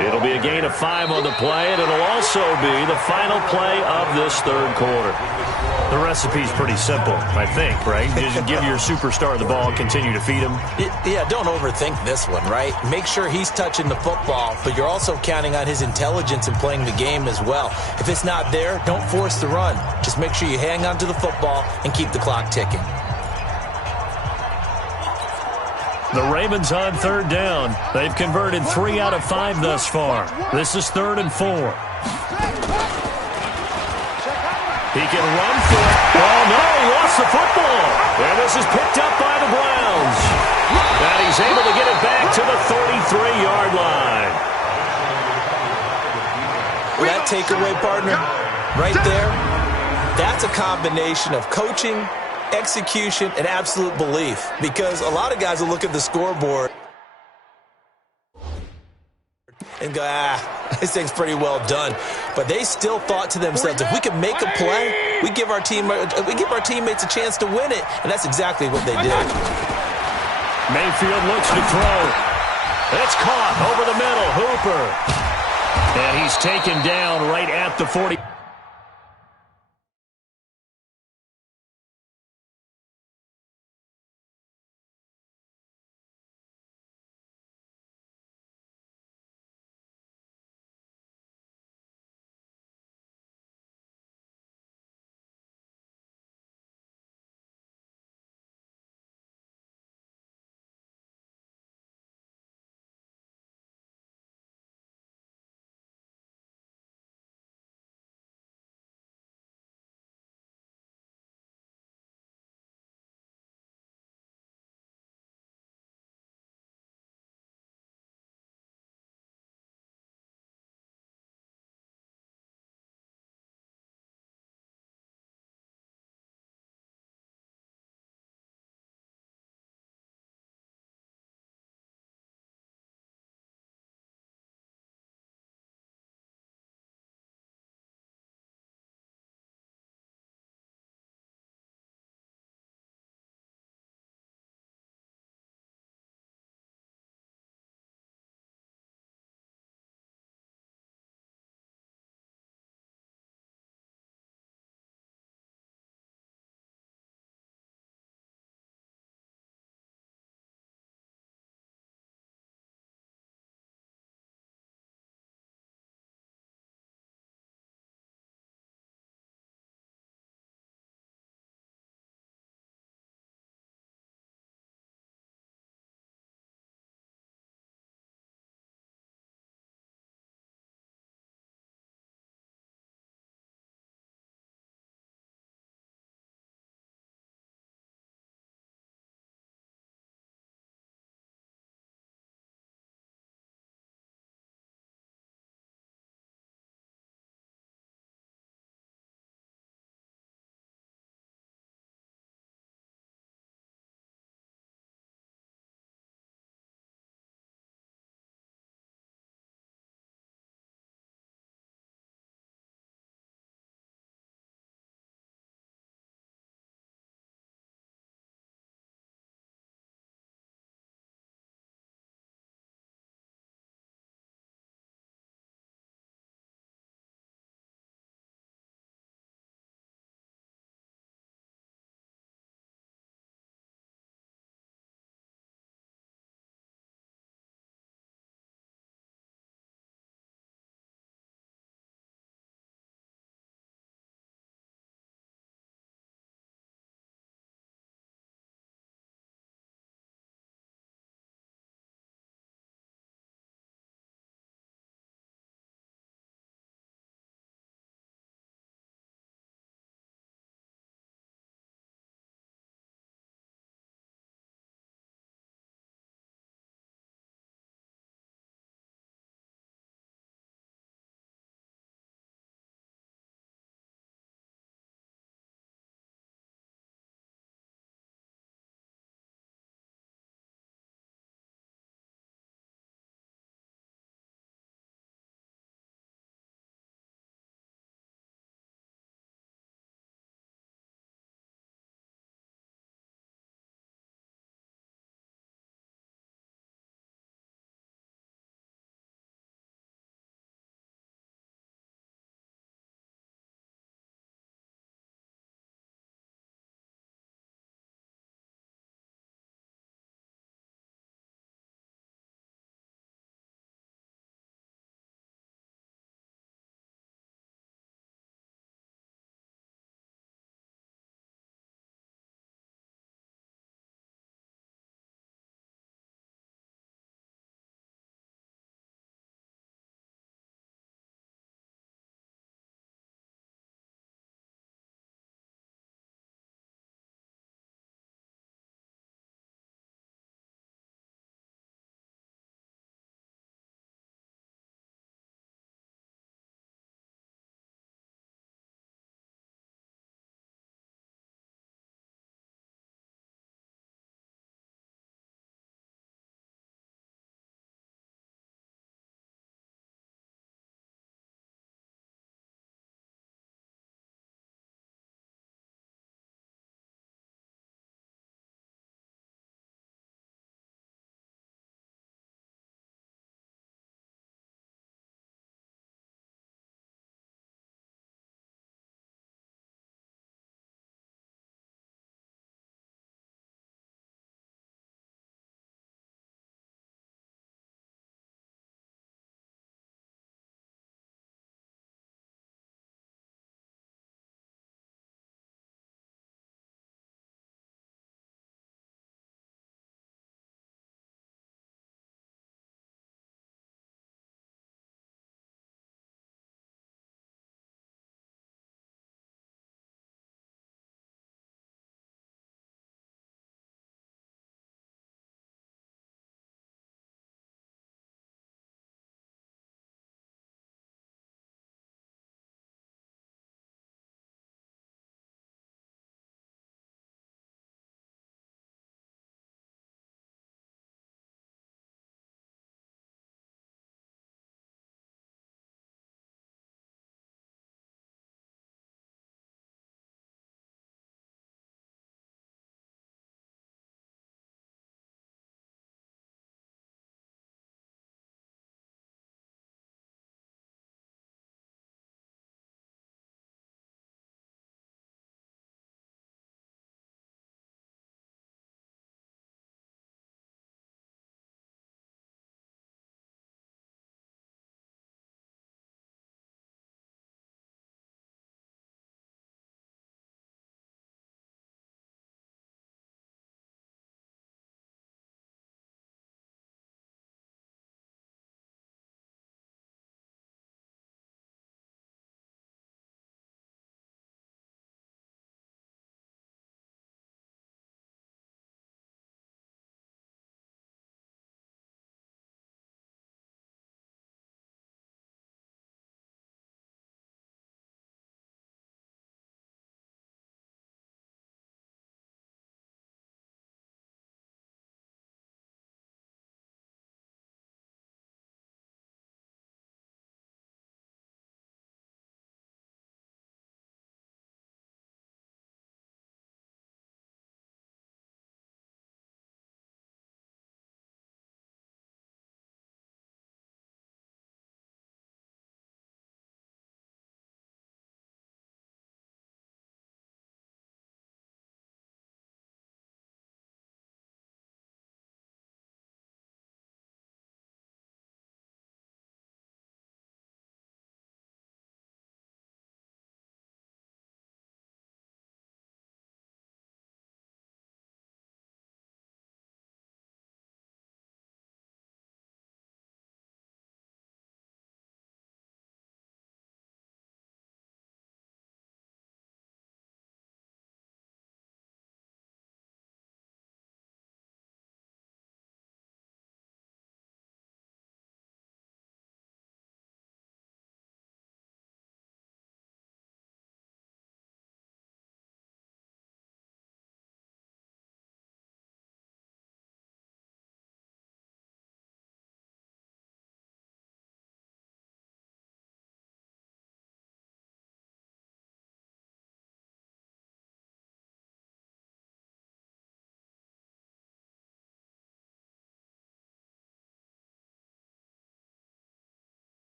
It'll be a gain of 5 on the play, and it'll also be the final play of this third quarter. The recipe's pretty simple, I think, right? Just give your superstar the ball, continue to feed him. Yeah, don't overthink this one, right? Make sure he's touching the football, but you're also counting on his intelligence in playing the game as well. If it's not there, don't force the run. Just make sure you hang on to the football and keep the clock ticking. The Ravens on third down. They've converted 3 out of 5 thus far. This is 3rd and 4. He can run for it. Oh, no, he lost the football. And this is picked up by the Browns. And he's able to get it back to the 33-yard line. That takeaway, partner, right there, that's a combination of coaching, execution, and absolute belief. Because a lot of guys will look at the scoreboard and go, this thing's pretty well done. But they still thought to themselves, if we can make a play, we give our teammates a chance to win it. And that's exactly what they did. Mayfield looks to throw. It's caught over the middle. Hooper. And he's taken down right at the 40.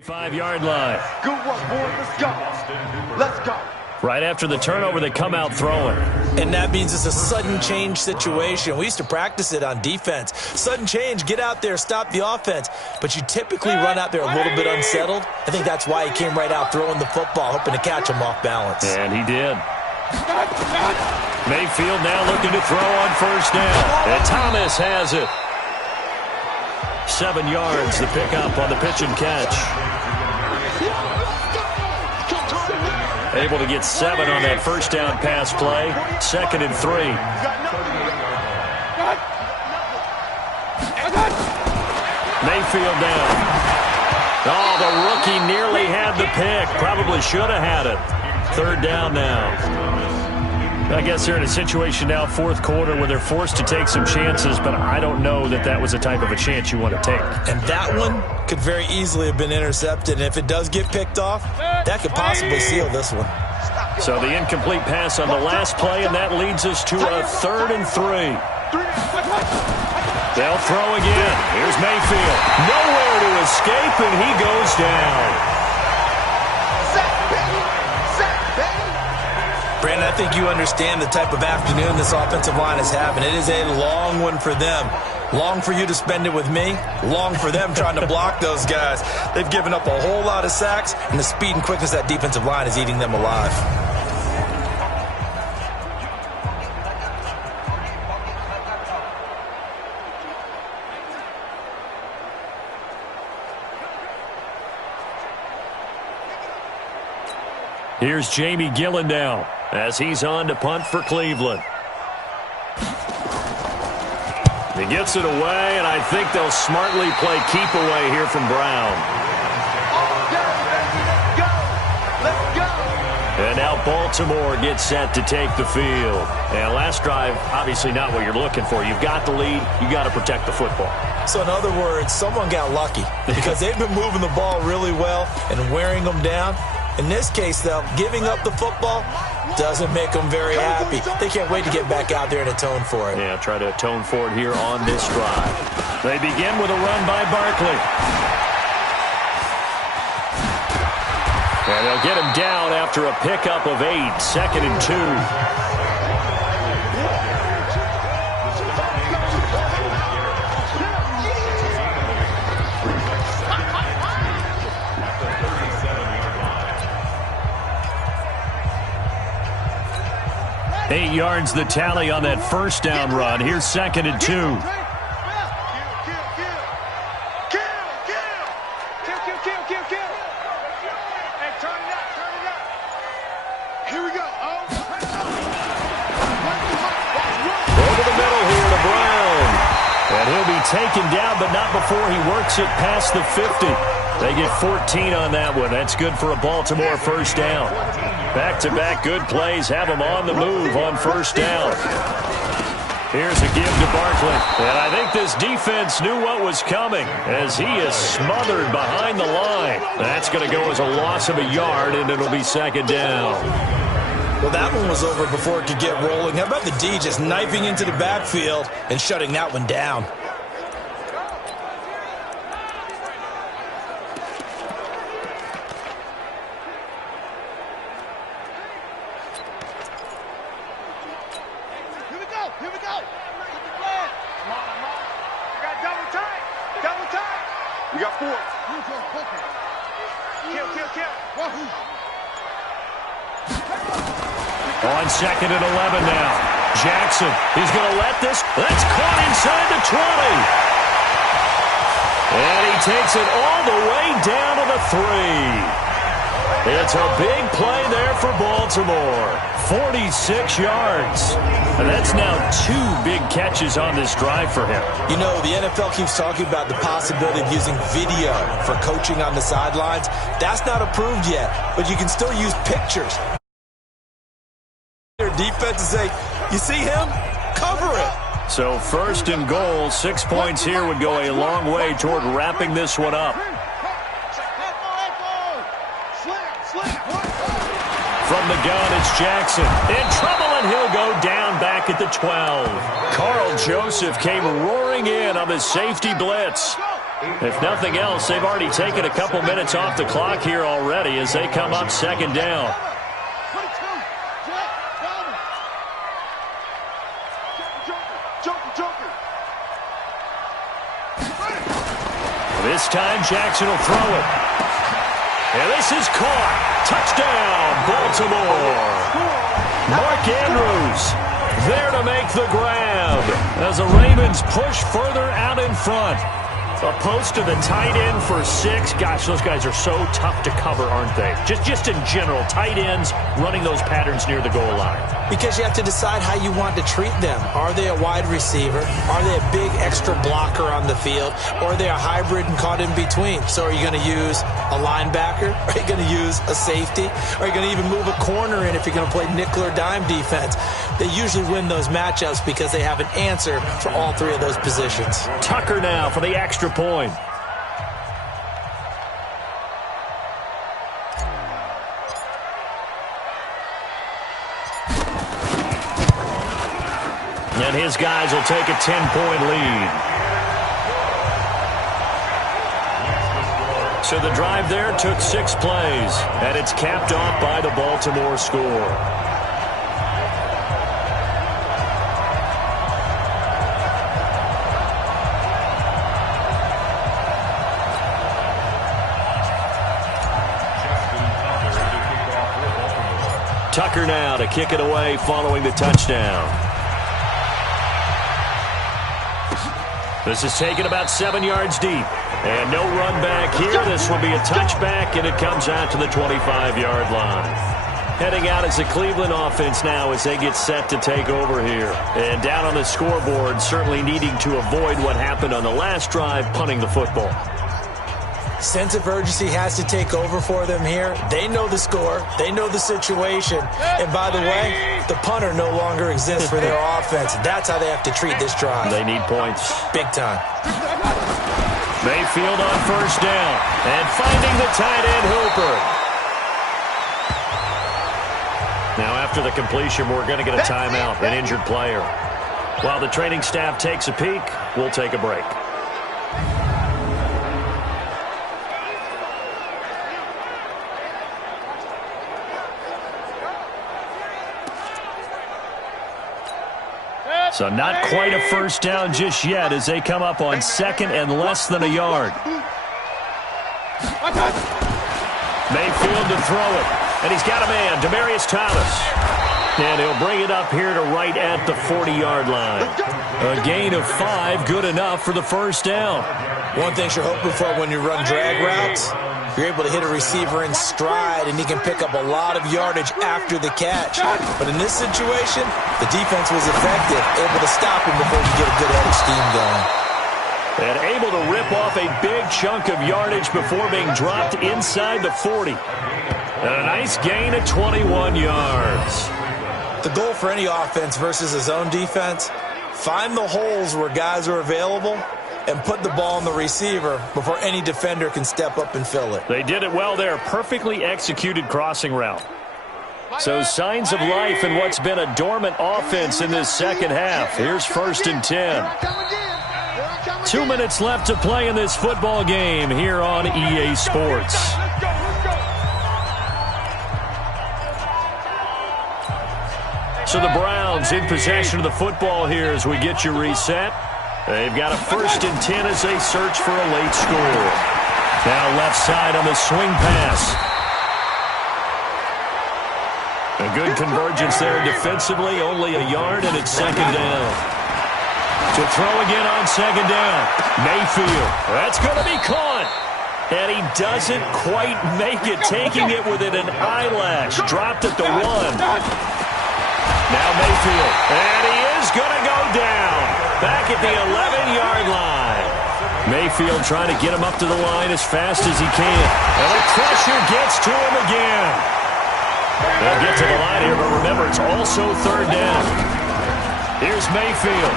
5-yard line. Good work, boys. Let's go. Let's go. Right after the turnover, they come out throwing. And that means it's a sudden change situation. We used to practice it on defense. Sudden change, get out there, stop the offense. But you typically run out there a little bit unsettled. I think that's why he came right out throwing the football, hoping to catch him off balance. And he did. Mayfield now looking to throw on first down. And Thomas has it. 7 yards, the pickup on the pitch and catch. Able to get 7 on that first down pass play. 2nd and 3. Mayfield down. Oh, the rookie nearly had the pick. Probably should have had it. 3rd down now. I guess they're in a situation now, 4th quarter, where they're forced to take some chances, but I don't know that that was the type of a chance you want to take. And that one could very easily have been intercepted. And if it does get picked off, that could possibly seal this one. So the incomplete pass on the last play, and that leads us to a 3rd and 3. They'll throw again. Here's Mayfield. Nowhere to escape, and he goes down. Brandon, I think you understand the type of afternoon this offensive line is having. It is a long one for them. Long for you to spend it with me. Long for them trying to block those guys. They've given up a whole lot of sacks, and the speed and quickness of that defensive line is eating them alive. Here's Jamie Gillen now as he's on to punt for Cleveland. He gets it away, and I think they'll smartly play keep away here from Brown. And now Baltimore gets set to take the field. And last drive, obviously not what you're looking for. You've got the lead. You got to protect the football. So in other words, someone got lucky because they've been moving the ball really well and wearing them down. In this case, though, giving up the football doesn't make them very happy. They can't wait to get back out there and atone for it. Yeah, try to atone for it here on this drive. They begin with a run by Barkley. And they'll get him down after a pickup of 8, 2nd and 2. Eight yards the tally on that first down run. Here's 2nd and 2. Kill. Hey, turn it up. Here we go. Over the middle here to Brown. And he'll be taken down, but not before he works it past the 50. They get 14 on that one. That's good for a Baltimore first down. Back-to-back good plays have them on the move on first down. Here's a give to Barkley. And I think this defense knew what was coming as he is smothered behind the line. That's going to go as a loss of a yard, and it'll be 2nd down. Well, that one was over before it could get rolling. How about the D just knifing into the backfield and shutting that one down? Here we go. Come on. I got double tight. We got 4. Kill. On 2nd and 11 now. Jackson, he's going to let this. That's caught inside the 20. And he takes it all the way down to the 3. It's a big play there for Baltimore. 46 yards. And that's now 2 big catches on this drive for him. You know, the NFL keeps talking about the possibility of using video for coaching on the sidelines. That's not approved yet, but you can still use pictures. Their defense and say, you see him? Cover it. So 1st and goal, 6 points here would go a long way toward wrapping this one up. From the gun, it's Jackson. In trouble, and he'll go down back at the 12. Carl Joseph came roaring in on the safety blitz. If nothing else, they've already taken a couple minutes off the clock here already as they come up second down. This time, Jackson will throw it. And this is caught. Touchdown, Baltimore. Mark Andrews there to make the grab as the Ravens push further out in front. A post to the tight end for 6. Gosh, those guys are so tough to cover, aren't they? Just in general, tight ends running those patterns near the goal line. Because you have to decide how you want to treat them. Are they a wide receiver? Are they a big extra blocker on the field? Or are they a hybrid and caught in between? So are you going to use a linebacker? Are you going to use a safety? Are you going to even move a corner in if you're going to play nickel or dime defense? They usually win those matchups because they have an answer for all 3 of those positions. Tucker now for the extra point. And his guys will take a 10-point lead. So the drive there took 6 plays, and it's capped off by the Baltimore score. Tucker now to kick it away following the touchdown. This is taken about 7 yards deep. And no run back here. This will be a touchback, and it comes out to the 25-yard line. Heading out as the Cleveland offense now as they get set to take over here. And down on the scoreboard, certainly needing to avoid what happened on the last drive, punting the football. Sense of urgency has to take over for them here. They know the score. They know the situation. And by the way, the punter no longer exists for their offense. That's how they have to treat this drive. They need points. Big time. Mayfield on first down. And finding the tight end, Hooper. Now after the completion, we're going to get a timeout, an injured player. While the training staff takes a peek, we'll take a break. So not quite a first down just yet as they come up on second and less than a yard. Mayfield to throw it. And he's got a man, Demaryius Thomas. And he'll bring it up here to right at the 40-yard line. A gain of 5, good enough for the first down. One thing you're hoping for when you run drag routes, you're able to hit a receiver in stride, and he can pick up a lot of yardage after the catch. But in this situation, the defense was effective, able to stop him before you get a good head of steam going. And able to rip off a big chunk of yardage before being dropped inside the 40. And a nice gain of 21 yards. The goal for any offense versus a zone defense, find the holes where guys are available and put the ball on the receiver before any defender can step up and fill it. They did it well there. Perfectly executed crossing route. So signs of life in what's been a dormant offense in this second half. Here's 1st and 10. 2 minutes left to play in this football game here on EA Sports. So the Browns in possession of the football here as we get you reset. They've got a 1st and 10 as they search for a late score. Now left side on the swing pass. A good convergence there defensively, only a yard, and it's 2nd down. To throw again on 2nd down. Mayfield, that's going to be caught. And he doesn't quite make it, taking it within an eyelash. Dropped at the 1. Now Mayfield, and he is going to go down. Back at the 11-yard line. Mayfield trying to get him up to the line as fast as he can. And the pressure gets to him again. They'll get to the line here, but remember, it's also 3rd down. Here's Mayfield.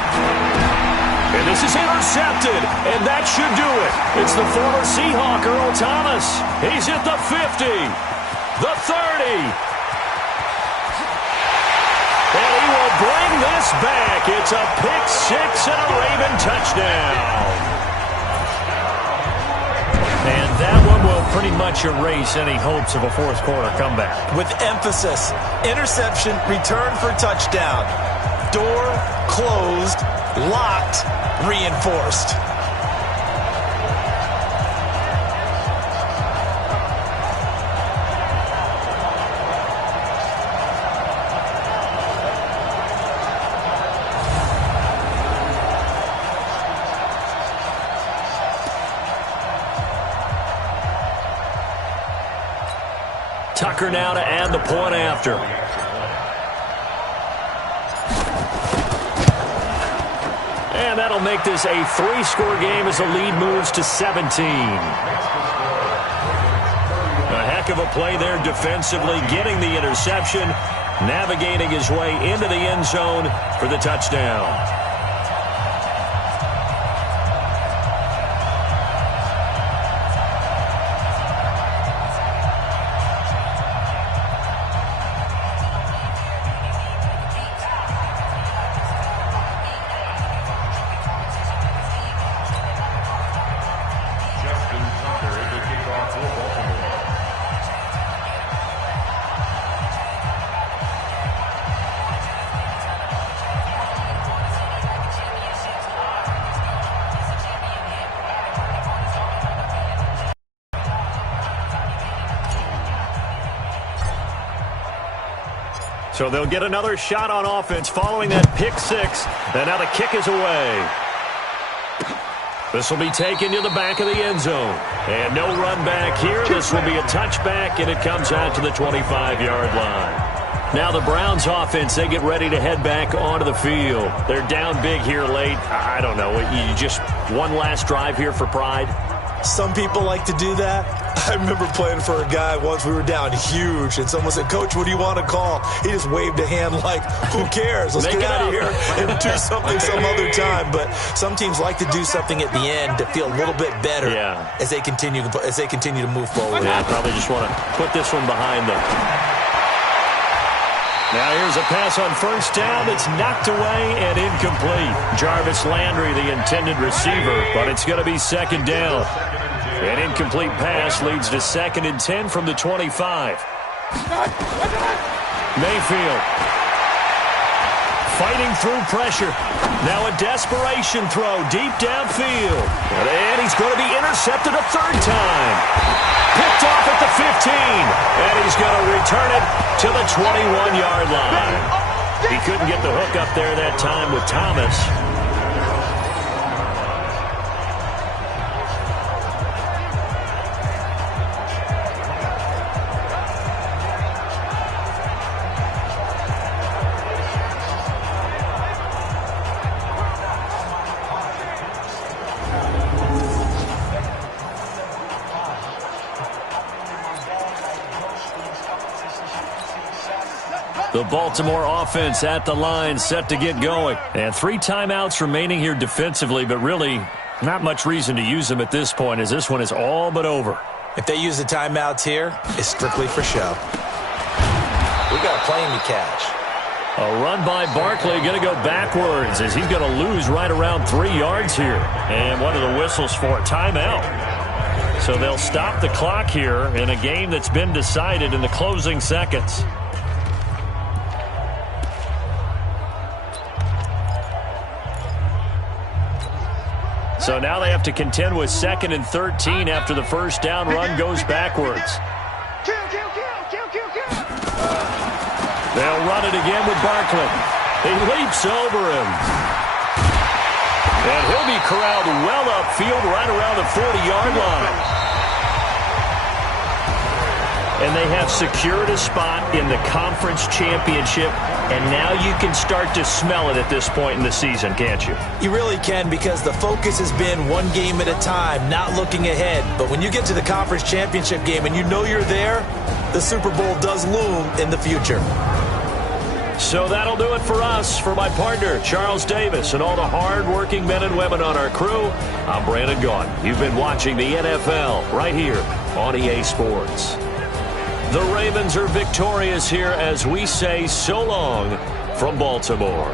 And this is intercepted, and that should do it. It's the former Seahawk, Earl Thomas. He's at the 50, the 30. And he will bring this back. It's a pick 6 and a Raven touchdown. pretty much erase any hopes of a fourth-quarter comeback. With emphasis, interception, return for touchdown. Door closed, locked, reinforced. Tucker now to add the point after. And that'll make this a 3-score game as the lead moves to 17. A heck of a play there defensively, getting the interception, navigating his way into the end zone for the touchdown. So they'll get another shot on offense following that pick six. And now the kick is away. This will be taken to the back of the end zone. And no run back here. This will be a touchback, and it comes out to the 25-yard line. Now the Browns offense, they get ready to head back onto the field. They're down big here late. I don't know. You just one last drive here for pride? Some people like to do that. I remember playing for a guy once. We were down huge, and someone said, "Coach, what do you want to call?" He just waved a hand like, who cares? Let's get out of here and do something some other time. But some teams like to do something at the end to feel a little bit better as they continue to move forward. Yeah, probably just want to put this one behind them. Now here's a pass on first down that's knocked away and incomplete. Jarvis Landry, the intended receiver, but it's going to be second down. An incomplete pass leads to 2nd and 10 from the 25. Mayfield fighting through pressure. Now a desperation throw deep downfield. And he's going to be intercepted a third time. Picked off at the 15. And he's going to return it to the 21-yard line. He couldn't get the hook up there that time with Thomas. The Baltimore offense at the line, set to get going. And 3 timeouts remaining here defensively, but really not much reason to use them at this point, as this one is all but over. If they use the timeouts here, it's strictly for show. We got a plane to catch. A run by Barkley, going to go backwards as he's going to lose right around 3 yards here. And one of the whistles for a timeout. So they'll stop the clock here in a game that's been decided in the closing seconds. So now they have to contend with 2nd and 13 after the first down run goes backwards. They'll run it again with Barkley. He leaps over him. And he'll be corralled well upfield right around the 40-yard line. And they have secured a spot in the conference championship. And now you can start to smell it at this point in the season, can't you? You really can, because the focus has been one game at a time, not looking ahead. But when you get to the conference championship game and you know you're there, the Super Bowl does loom in the future. So that'll do it for us. For my partner, Charles Davis, and all the hard-working men and women on our crew, I'm Brandon Gaudin. You've been watching the NFL right here on EA Sports. The Ravens are victorious here as we say so long from Baltimore.